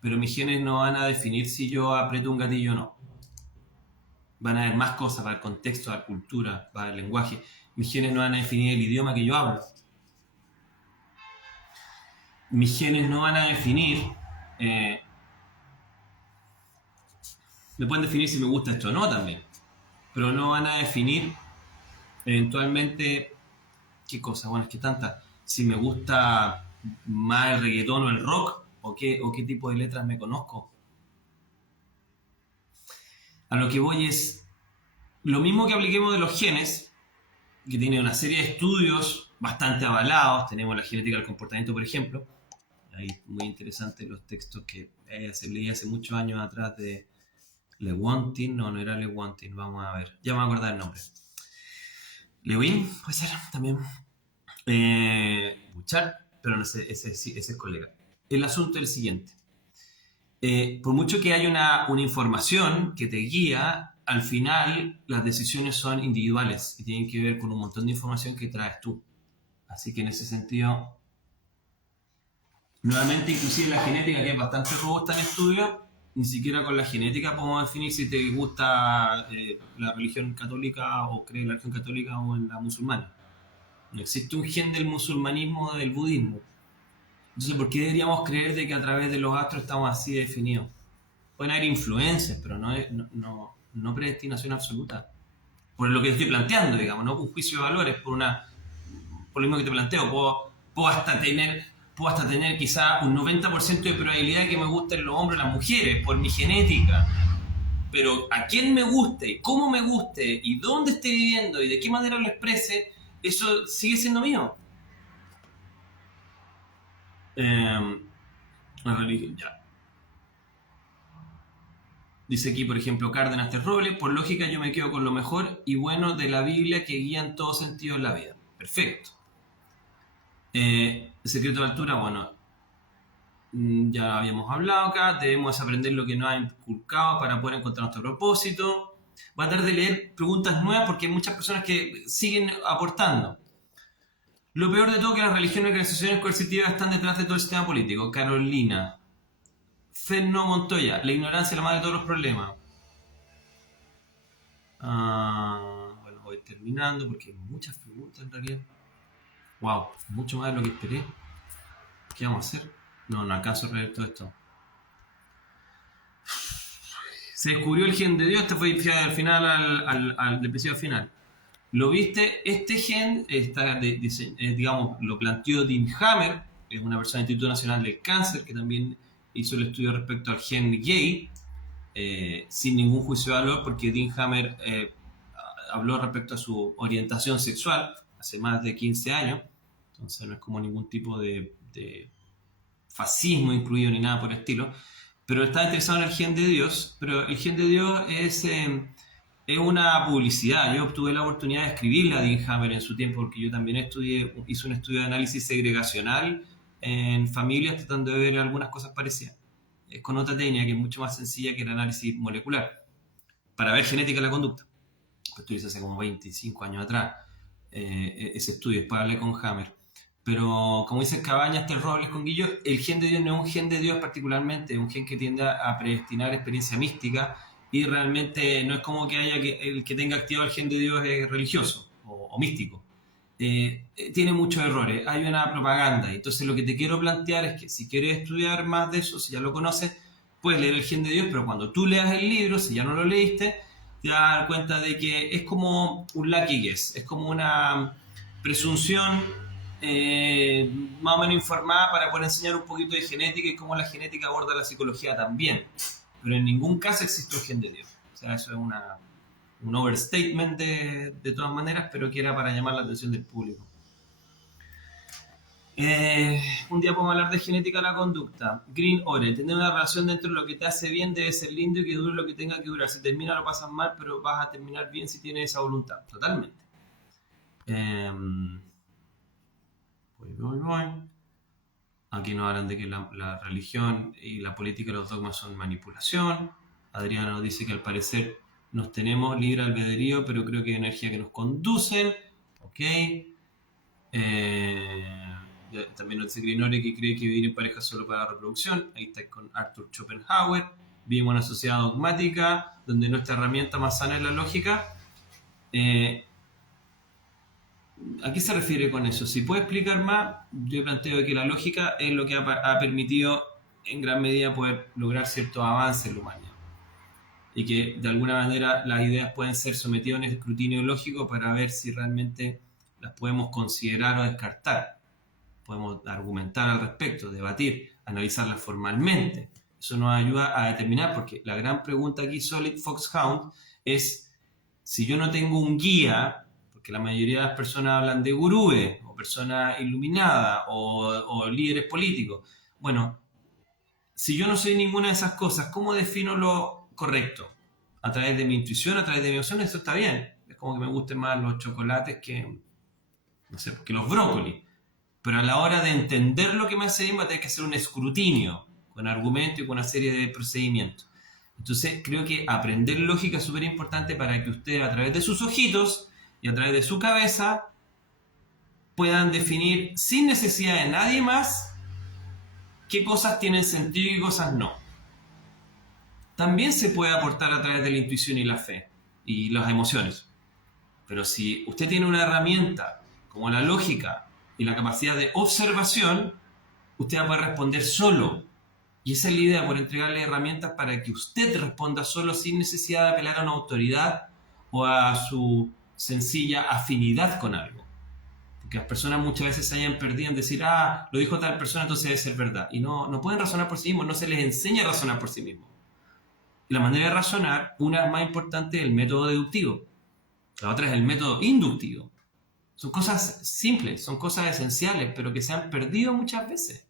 pero mis genes no van a definir si yo aprieto un gatillo o no. Van a haber más cosas, va a haber contexto, va a haber cultura, va a haber lenguaje. Mis genes no van a definir el idioma que yo hablo. Mis genes no van a definir... me pueden definir si me gusta esto o no también, pero no van a definir eventualmente qué cosa. Bueno, es que tanta, si me gusta más el reggaetón o el rock, o qué tipo de letras me conozco. A lo que voy es lo mismo que apliquemos de los genes, que tiene una serie de estudios bastante avalados. Tenemos la genética del comportamiento, por ejemplo. Ahí muy interesantes los textos que se leía hace muchos años atrás de Lewontin. No era Lewontin, vamos a ver, ya me voy a acordar el nombre. Lewin, puede ser también. Bouchard, pero no sé, ese es colega. El asunto es el siguiente. Por mucho que haya una información que te guía, al final las decisiones son individuales y tienen que ver con un montón de información que traes tú. Así que en ese sentido, nuevamente, inclusive la genética, que es bastante robusta en estudio, ni siquiera con la genética podemos definir si te gusta la religión católica o crees en la religión católica o en la musulmana. No existe un gen del musulmanismo o del budismo. Entonces, ¿por qué deberíamos creer de que a través de los astros estamos así definidos? Pueden haber influencias, pero no predestinación absoluta. Por lo que estoy planteando, digamos, no un juicio de valores, por lo mismo que te planteo. Puedo hasta tener quizá un 90% de probabilidad de que me gusten los hombres o las mujeres, por mi genética. Pero a quién me guste, cómo me guste, y dónde esté viviendo, y de qué manera lo exprese, eso sigue siendo mío. Ya. Dice aquí, por ejemplo, Cárdenas Terrobles, por lógica yo me quedo con lo mejor y bueno de la Biblia que guía en todo sentido en la vida. Perfecto. Secreto de altura, bueno, ya habíamos hablado acá, debemos aprender lo que nos ha inculcado para poder encontrar nuestro propósito. Va a tratar de leer preguntas nuevas porque hay muchas personas que siguen aportando. Lo peor de todo es que las religiones y organizaciones coercitivas están detrás de todo el sistema político. Carolina. Ferno Montoya, la ignorancia es la madre de todos los problemas. Bueno, voy terminando porque hay muchas preguntas en realidad. Wow, mucho más de lo que esperé. ¿Qué vamos a hacer? No alcanzo a leer todo esto. Se descubrió el gen de Dios. Este fue al final, al episodio final. ¿Lo viste? Este gen está, digamos, lo planteó Dean Hammer, es una persona del Instituto Nacional del Cáncer, que también hizo el estudio respecto al gen gay, sin ningún juicio de valor, porque Dean Hammer habló respecto a su orientación sexual hace más de 15 años, entonces no es como ningún tipo de fascismo incluido ni nada por el estilo, pero está interesado en el gen de Dios, pero el gen de Dios es una publicidad. Yo obtuve la oportunidad de escribirle a Dean Hammer en su tiempo, porque yo también hice un estudio de análisis segregacional en familias, tratando de ver algunas cosas parecidas. Es con otra técnica que es mucho más sencilla que el análisis molecular, para ver genética de la conducta. Esto lo hice hace como 25 años atrás, ese estudio, después hablé con Hammer. Pero como dice Cabañas, Terrobles con Guillo, el gen de Dios no es un gen de Dios particularmente, es un gen que tiende a predestinar experiencia mística, y realmente no es como que haya el que tenga activado el gen de Dios es religioso o místico. Tiene muchos errores, hay una propaganda. Entonces lo que te quiero plantear es que si quieres estudiar más de eso, si ya lo conoces, puedes leer el gen de Dios, pero cuando tú leas el libro, si ya no lo leíste, te vas a dar cuenta de que es como un lucky guess, es como una presunción más o menos informada para poder enseñar un poquito de genética y cómo la genética aborda la psicología también. Pero en ningún caso existe un gen de Dios. O sea, eso es un overstatement de todas maneras, pero que era para llamar la atención del público. Un día podemos hablar de genética de la conducta. Green Ore, tener una relación dentro de lo que te hace bien debe ser lindo y que dure lo que tenga que durar. Si termina lo pasas mal, pero vas a terminar bien si tienes esa voluntad. Totalmente. Voy. Aquí nos hablan de que la religión y la política y los dogmas son manipulación. Adriana nos dice que al parecer nos tenemos libre albedrío, pero creo que hay energía que nos conducen. Ok. También nos dice Grinore que cree que vivir en pareja es solo para la reproducción. Ahí está con Arthur Schopenhauer. Vivimos en una sociedad dogmática donde nuestra herramienta más sana es la lógica. ¿A qué se refiere con eso? Si puede explicar más, yo planteo que la lógica es lo que ha permitido en gran medida poder lograr ciertos avances en la humanidad. Y que de alguna manera las ideas pueden ser sometidas a un escrutinio lógico para ver si realmente las podemos considerar o descartar. Podemos argumentar al respecto, debatir, analizarlas formalmente. Eso nos ayuda a determinar, porque la gran pregunta aquí, Solid Foxhound, es si yo no tengo un guía, porque la mayoría de las personas hablan de gurúes, o personas iluminadas, o líderes políticos. Bueno, si yo no soy ninguna de esas cosas, ¿cómo defino lo correcto? A través de mi intuición, a través de mi emoción, eso está bien. Es como que me gusten más los chocolates que, no sé, que los brócolis. Pero a la hora de entender lo que me hace bien, va a tener que hacer un escrutinio, con argumentos y con una serie de procedimientos. Entonces, creo que aprender lógica es súper importante para que ustedes, a través de sus ojitos y a través de su cabeza, puedan definir, sin necesidad de nadie más, qué cosas tienen sentido y qué cosas no. También se puede aportar a través de la intuición y la fe y las emociones. Pero si usted tiene una herramienta como la lógica y la capacidad de observación, usted va a poder responder solo. Y esa es la idea, por entregarle herramientas para que usted responda solo sin necesidad de apelar a una autoridad o a su sencilla afinidad con algo. Porque las personas muchas veces se hayan perdido en decir, lo dijo tal persona, entonces debe ser verdad. Y no pueden razonar por sí mismos, no se les enseña a razonar por sí mismos. La manera de razonar, una es más importante, es el método deductivo. La otra es el método inductivo. Son cosas simples, son cosas esenciales, pero que se han perdido muchas veces.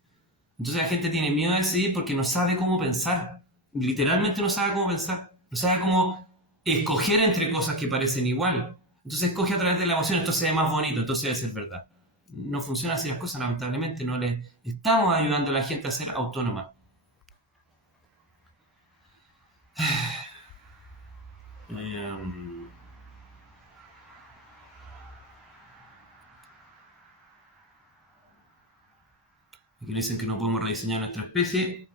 Entonces la gente tiene miedo de decidir porque no sabe cómo pensar. Literalmente no sabe cómo pensar. No sabe cómo escoger entre cosas que parecen igual. Entonces escoge a través de la emoción, entonces es más bonito, entonces debe ser verdad. No funciona así las cosas, lamentablemente. No le estamos ayudando a la gente a ser autónoma. Aquí dicen que no podemos rediseñar nuestra especie.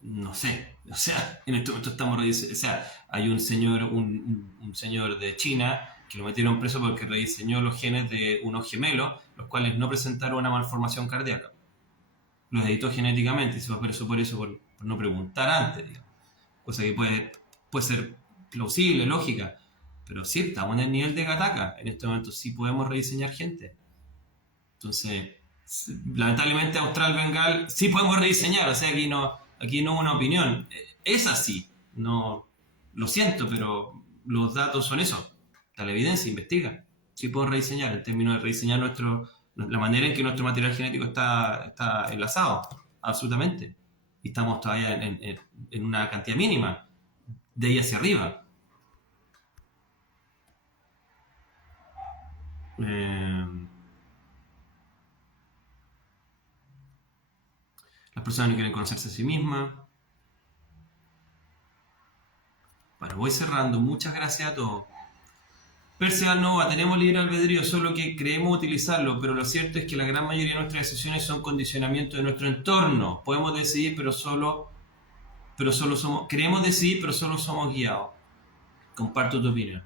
No sé. O sea, en este momento estamos rediseñando. O sea, hay un señor de China que lo metieron preso porque rediseñó los genes de unos gemelos, los cuales no presentaron una malformación cardíaca. Los editó genéticamente y se fue preso por eso, por no preguntar antes, digamos. Cosa que puede ser plausible, lógica. Pero sí, estamos en el nivel de Gattaca. En este momento sí podemos rediseñar gente. Entonces, lamentablemente Austral Bengal sí podemos rediseñar, o sea, aquí no una opinión. Es así. No, lo siento, pero los datos son eso. Está la evidencia, investiga. Sí podemos rediseñar, en términos de rediseñar la manera en que nuestro material genético está enlazado. Absolutamente. Y estamos todavía en una cantidad mínima. De ahí hacia arriba. Las personas no quieren conocerse a sí mismas. Bueno, voy cerrando. Muchas gracias a todos. Percival Nova, tenemos libre albedrío, solo que creemos utilizarlo, pero lo cierto es que la gran mayoría de nuestras decisiones son condicionamiento de nuestro entorno. Podemos decidir, pero solo somos, queremos decidir, pero solo somos guiados. Comparto tu opinión.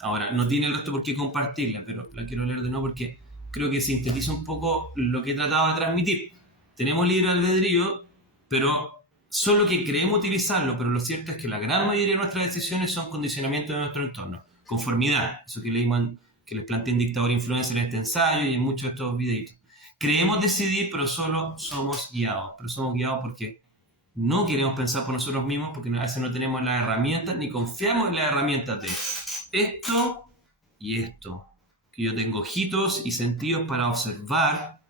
Ahora, no tiene el resto por qué compartirla, pero la quiero leer de nuevo porque creo que sintetiza un poco lo que he tratado de transmitir. Tenemos libre albedrío, pero solo que creemos utilizarlo, pero lo cierto es que la gran mayoría de nuestras decisiones son condicionamiento de nuestro entorno. Conformidad, eso que leímos, que les planteé en Dictador Influencer en este ensayo y en muchos de estos videitos. Creemos decidir, pero solo somos guiados. Pero somos guiados porque no queremos pensar por nosotros mismos, porque a veces no tenemos las herramientas, ni confiamos en las herramientas de esto y esto. Que yo tengo ojitos y sentidos para observar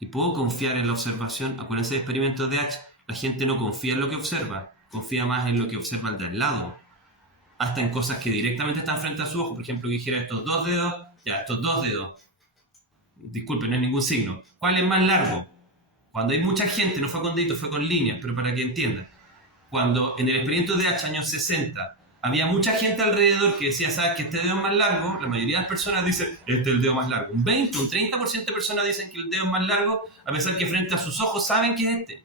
y puedo confiar en la observación. Acuérdense de experimentos de H. La gente no confía en lo que observa, confía más en lo que observa el de al lado. Hasta en cosas que directamente están frente a su ojo. Por ejemplo, que dijera estos dos dedos, ya, estos dos dedos. disculpen, no hay ningún signo. ¿Cuál es más largo? Cuando hay mucha gente, no fue con deditos, fue con líneas, pero para que entiendan. Cuando en el experimento de H, años 60, había mucha gente alrededor que decía, ¿sabes que este dedo es más largo? La mayoría de las personas dicen, este es el dedo más largo. Un 20, un 30% de personas dicen que el dedo es más largo, a pesar que frente a sus ojos saben que es este.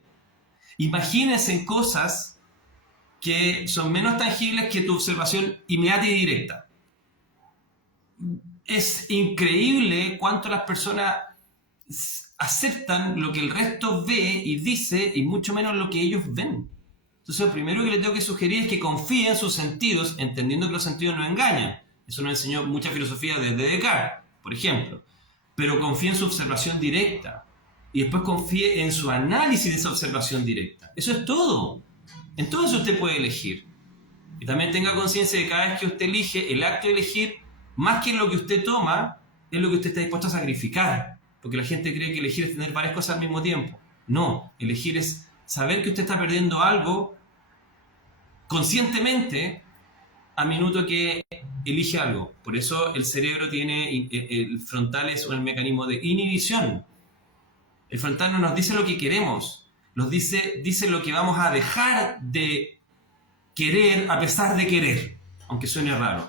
Imagínense en cosas que son menos tangibles que tu observación inmediata y directa. Es increíble cuánto las personas aceptan lo que el resto ve y dice y mucho menos lo que ellos ven. Entonces lo primero que les tengo que sugerir es que confíen en sus sentidos, entendiendo que los sentidos no engañan. Eso nos enseñó mucha filosofía desde Descartes, por ejemplo. Pero confíe en su observación directa y después confíe en su análisis de esa observación directa. Eso es todo. En todo eso usted puede elegir. Y también tenga conciencia de que cada vez que usted elige, el acto de elegir, más que lo que usted toma, es lo que usted está dispuesto a sacrificar. Porque la gente cree que elegir es tener varias cosas al mismo tiempo. No, elegir es saber que usted está perdiendo algo conscientemente a minuto que elige algo. Por eso el cerebro tiene, el frontal es un mecanismo de inhibición. El frontal no nos dice lo que queremos, nos dice lo que vamos a dejar de querer a pesar de querer, aunque suene raro.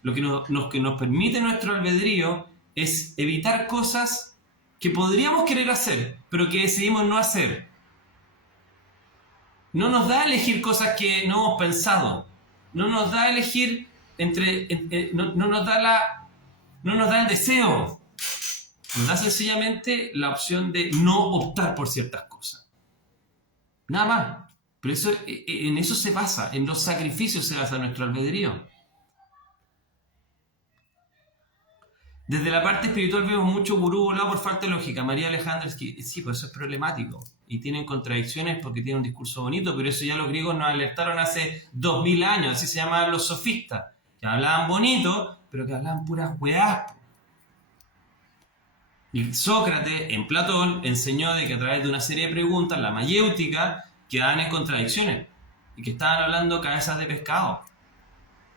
Lo que nos permite nuestro albedrío es evitar cosas que podríamos querer hacer, pero que decidimos no hacer. No nos da a elegir cosas que no hemos pensado. No nos da a elegir no nos da el deseo. Nos da sencillamente la opción de no optar por ciertas cosas. Nada más. Pero eso, en eso se basa, en los sacrificios se basa nuestro albedrío. Desde la parte espiritual vemos mucho gurú volado por falta de lógica. María Alejandra, sí, pues eso es problemático. Y tienen contradicciones porque tienen un discurso bonito, pero eso ya los griegos nos alertaron hace 2000 años. Así se llamaban los sofistas. Que hablaban bonito, pero que hablaban puras weás. Y Sócrates, en Platón, enseñó de que a través de una serie de preguntas, la mayéutica, quedaban en contradicciones. Y que estaban hablando cabezas de pescado.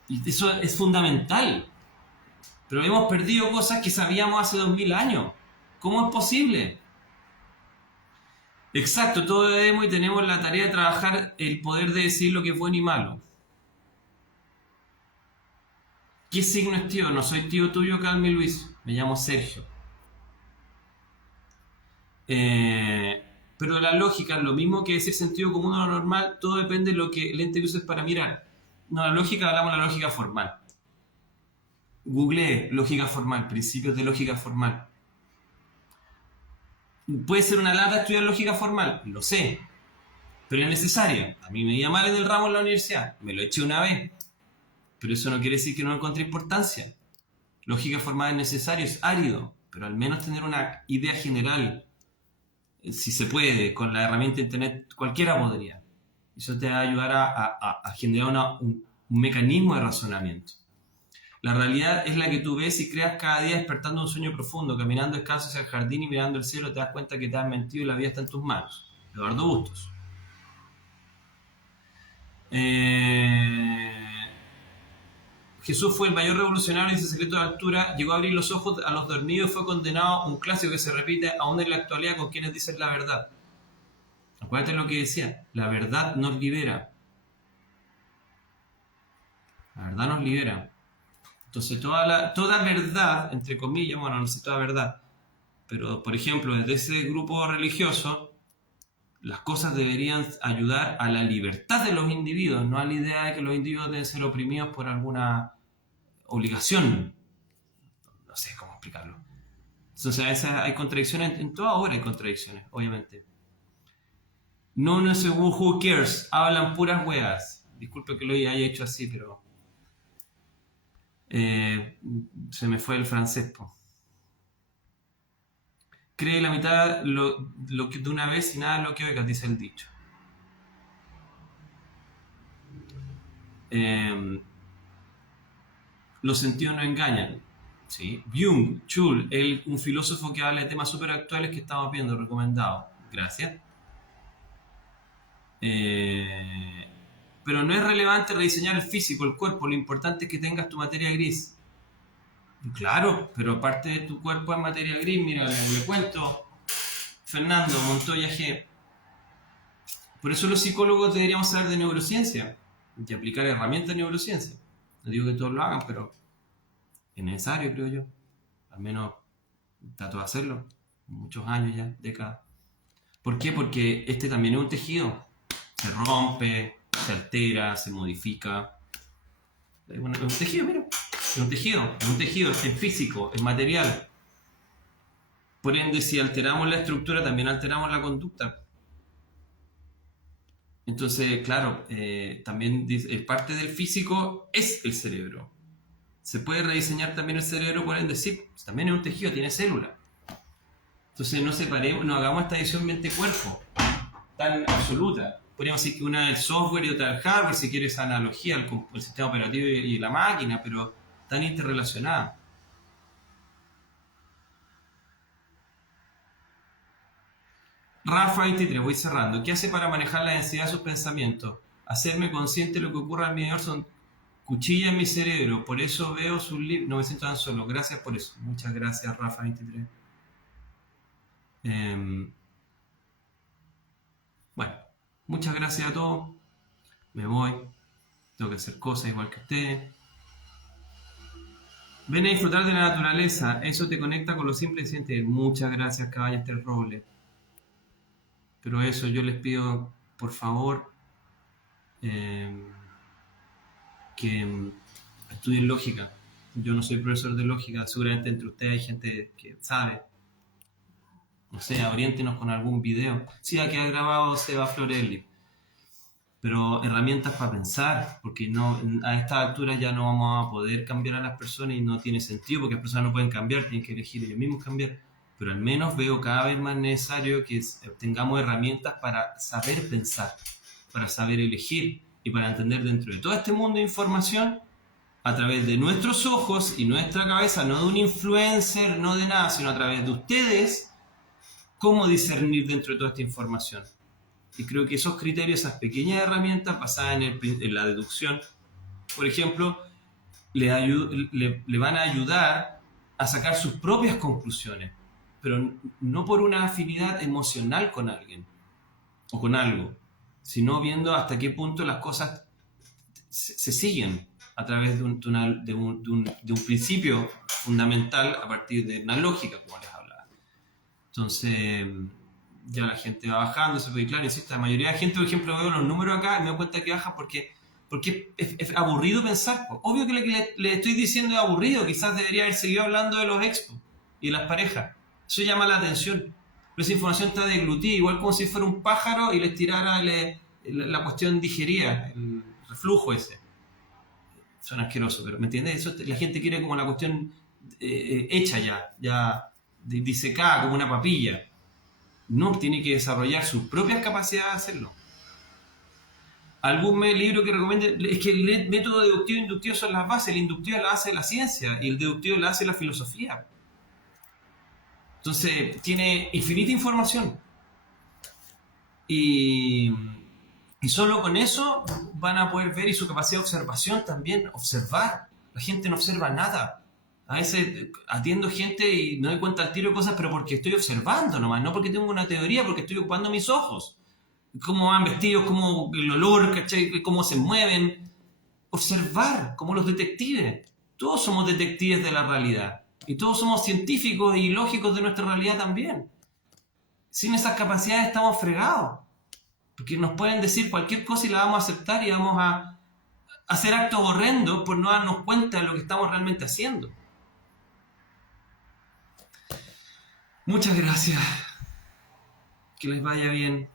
Y eso es fundamental. Pero hemos perdido cosas que sabíamos hace 2000 años. ¿Cómo es posible? Exacto, todos debemos y tenemos la tarea de trabajar el poder de decir lo que es bueno y malo. ¿Qué signo es tío? No soy tío tuyo, Calma y Luis. Me llamo Sergio. Pero la lógica, lo mismo que decir sentido común o normal, todo depende de lo que el lente que uses para mirar. No, la lógica, hablamos de la lógica formal. Googleé lógica formal, principios de lógica formal. ¿Puede ser una lata estudiar lógica formal? Lo sé, pero es necesario. A mí me iba mal en el ramo en la universidad, me lo eché una vez, pero eso no quiere decir que no encuentre importancia. Lógica formal es necesario, es árido, pero al menos tener una idea general, si se puede, con la herramienta de internet, cualquiera podría. Eso te va a ayudar a generar un mecanismo de razonamiento. La realidad es la que tú ves y creas cada día despertando un sueño profundo, caminando descalzo hacia el jardín y mirando el cielo, te das cuenta que te has mentido y la vida está en tus manos. Eduardo Bustos. Jesús fue el mayor revolucionario en ese secreto de altura, llegó a abrir los ojos a los dormidos y fue condenado, un clásico que se repite aún en la actualidad con quienes dicen la verdad. Acuérdate lo que decía, la verdad nos libera. La verdad nos libera. Entonces toda verdad, entre comillas, bueno, no sé toda verdad, pero por ejemplo, desde ese grupo religioso, las cosas deberían ayudar a la libertad de los individuos, no a la idea de que los individuos deben ser oprimidos por alguna obligación. No sé cómo explicarlo. Entonces a veces hay contradicciones, en toda obra hay contradicciones, obviamente. No sé who cares, hablan puras weas. Disculpe que lo haya hecho así, pero... se me fue el francés, po. Cree la mitad lo que de una vez y nada lo que oigas, dice el dicho. Los sentidos no engañan. ¿Sí? Byung-Chul, un filósofo que habla de temas súper actuales que estamos viendo, recomendado. Gracias. Pero no es relevante rediseñar el físico, el cuerpo, lo importante es que tengas tu materia gris. Claro, pero aparte de tu cuerpo es materia gris, mira, le cuento, Fernando Montoya G. Por eso los psicólogos deberíamos saber de neurociencia y aplicar herramientas de neurociencia. No digo que todos lo hagan, pero es necesario, creo yo. Al menos trato de hacerlo. Muchos años ya, décadas. ¿Por qué? Porque este también es un tejido. Se rompe, se altera, se modifica. Bueno, es un tejido, mira. Es un tejido, es físico, es material. Por ende, si alteramos la estructura, también alteramos la conducta. Entonces, claro, también parte del físico es el cerebro. Se puede rediseñar también el cerebro, por ende, sí, también es un tejido, tiene células. Entonces, no separemos, no hagamos esta visión mente-cuerpo tan absoluta. Podríamos decir que una es el software y otra el hardware, si quieres esa analogía, el sistema operativo y la máquina, pero tan interrelacionada. Rafa 23, voy cerrando. ¿Qué hace para manejar la densidad de sus pensamientos? Hacerme consciente de lo que ocurre a mi alrededor son cuchillas en mi cerebro. Por eso veo sus libros. No me siento tan solo. Gracias por eso. Muchas gracias, Rafa 23. Bueno, muchas gracias a todos. Me voy. Tengo que hacer cosas igual que ustedes. Ven a disfrutar de la naturaleza. Eso te conecta con lo simple y sencillo. Muchas gracias, Caballas del Roble. Pero eso yo les pido, por favor, que estudien lógica. Yo no soy profesor de lógica, seguramente entre ustedes hay gente que sabe. No sé, oriéntenos con algún video. Sí, aquí ha grabado Seba Florelli. Pero herramientas para pensar, porque no, a esta altura ya no vamos a poder cambiar a las personas y no tiene sentido, porque las personas no pueden cambiar, tienen que elegir ellos mismos cambiar. Pero al menos veo cada vez más necesario que tengamos herramientas para saber pensar, para saber elegir y para entender dentro de todo este mundo de información, a través de nuestros ojos y nuestra cabeza, no de un influencer, no de nada, sino a través de ustedes, cómo discernir dentro de toda esta información. Y creo que esos criterios, esas pequeñas herramientas basadas en la deducción, por ejemplo, le van a ayudar a sacar sus propias conclusiones, pero no por una afinidad emocional con alguien o con algo, sino viendo hasta qué punto las cosas se siguen a través de un principio fundamental a partir de una lógica, como les hablaba. Entonces, ya la gente va bajando, se puede, claro, insisto, la mayoría de la gente, por ejemplo, veo los números acá y me doy cuenta que bajan porque es aburrido pensar. Obvio que le estoy diciendo es aburrido, quizás debería haber seguido hablando de los expos y de las parejas. Eso llama la atención. Pero esa información está deglutida, igual como si fuera un pájaro y les tirara la cuestión digerida, el reflujo ese. Suena asqueroso, pero ¿me entiendes? Eso, la gente quiere como la cuestión hecha ya disecada como una papilla. No, tiene que desarrollar sus propias capacidades de hacerlo. ¿Algún libro que recomiende? Es que el método deductivo e inductivo son las bases. El inductivo es la base de la ciencia y el deductivo es la base de la filosofía. Entonces, tiene infinita información. Y solo con eso van a poder ver, y su capacidad de observación también, observar. La gente no observa nada. A veces atiendo gente y me doy cuenta al tiro de cosas, pero porque estoy observando nomás, no porque tengo una teoría, porque estoy ocupando mis ojos. Cómo van vestidos, cómo el olor, ¿cachai? Cómo se mueven. Observar, como los detectives. Todos somos detectives de la realidad. Y todos somos científicos y lógicos de nuestra realidad también. Sin esas capacidades estamos fregados. Porque nos pueden decir cualquier cosa y la vamos a aceptar y vamos a hacer actos horrendos por no darnos cuenta de lo que estamos realmente haciendo. Muchas gracias. Que les vaya bien.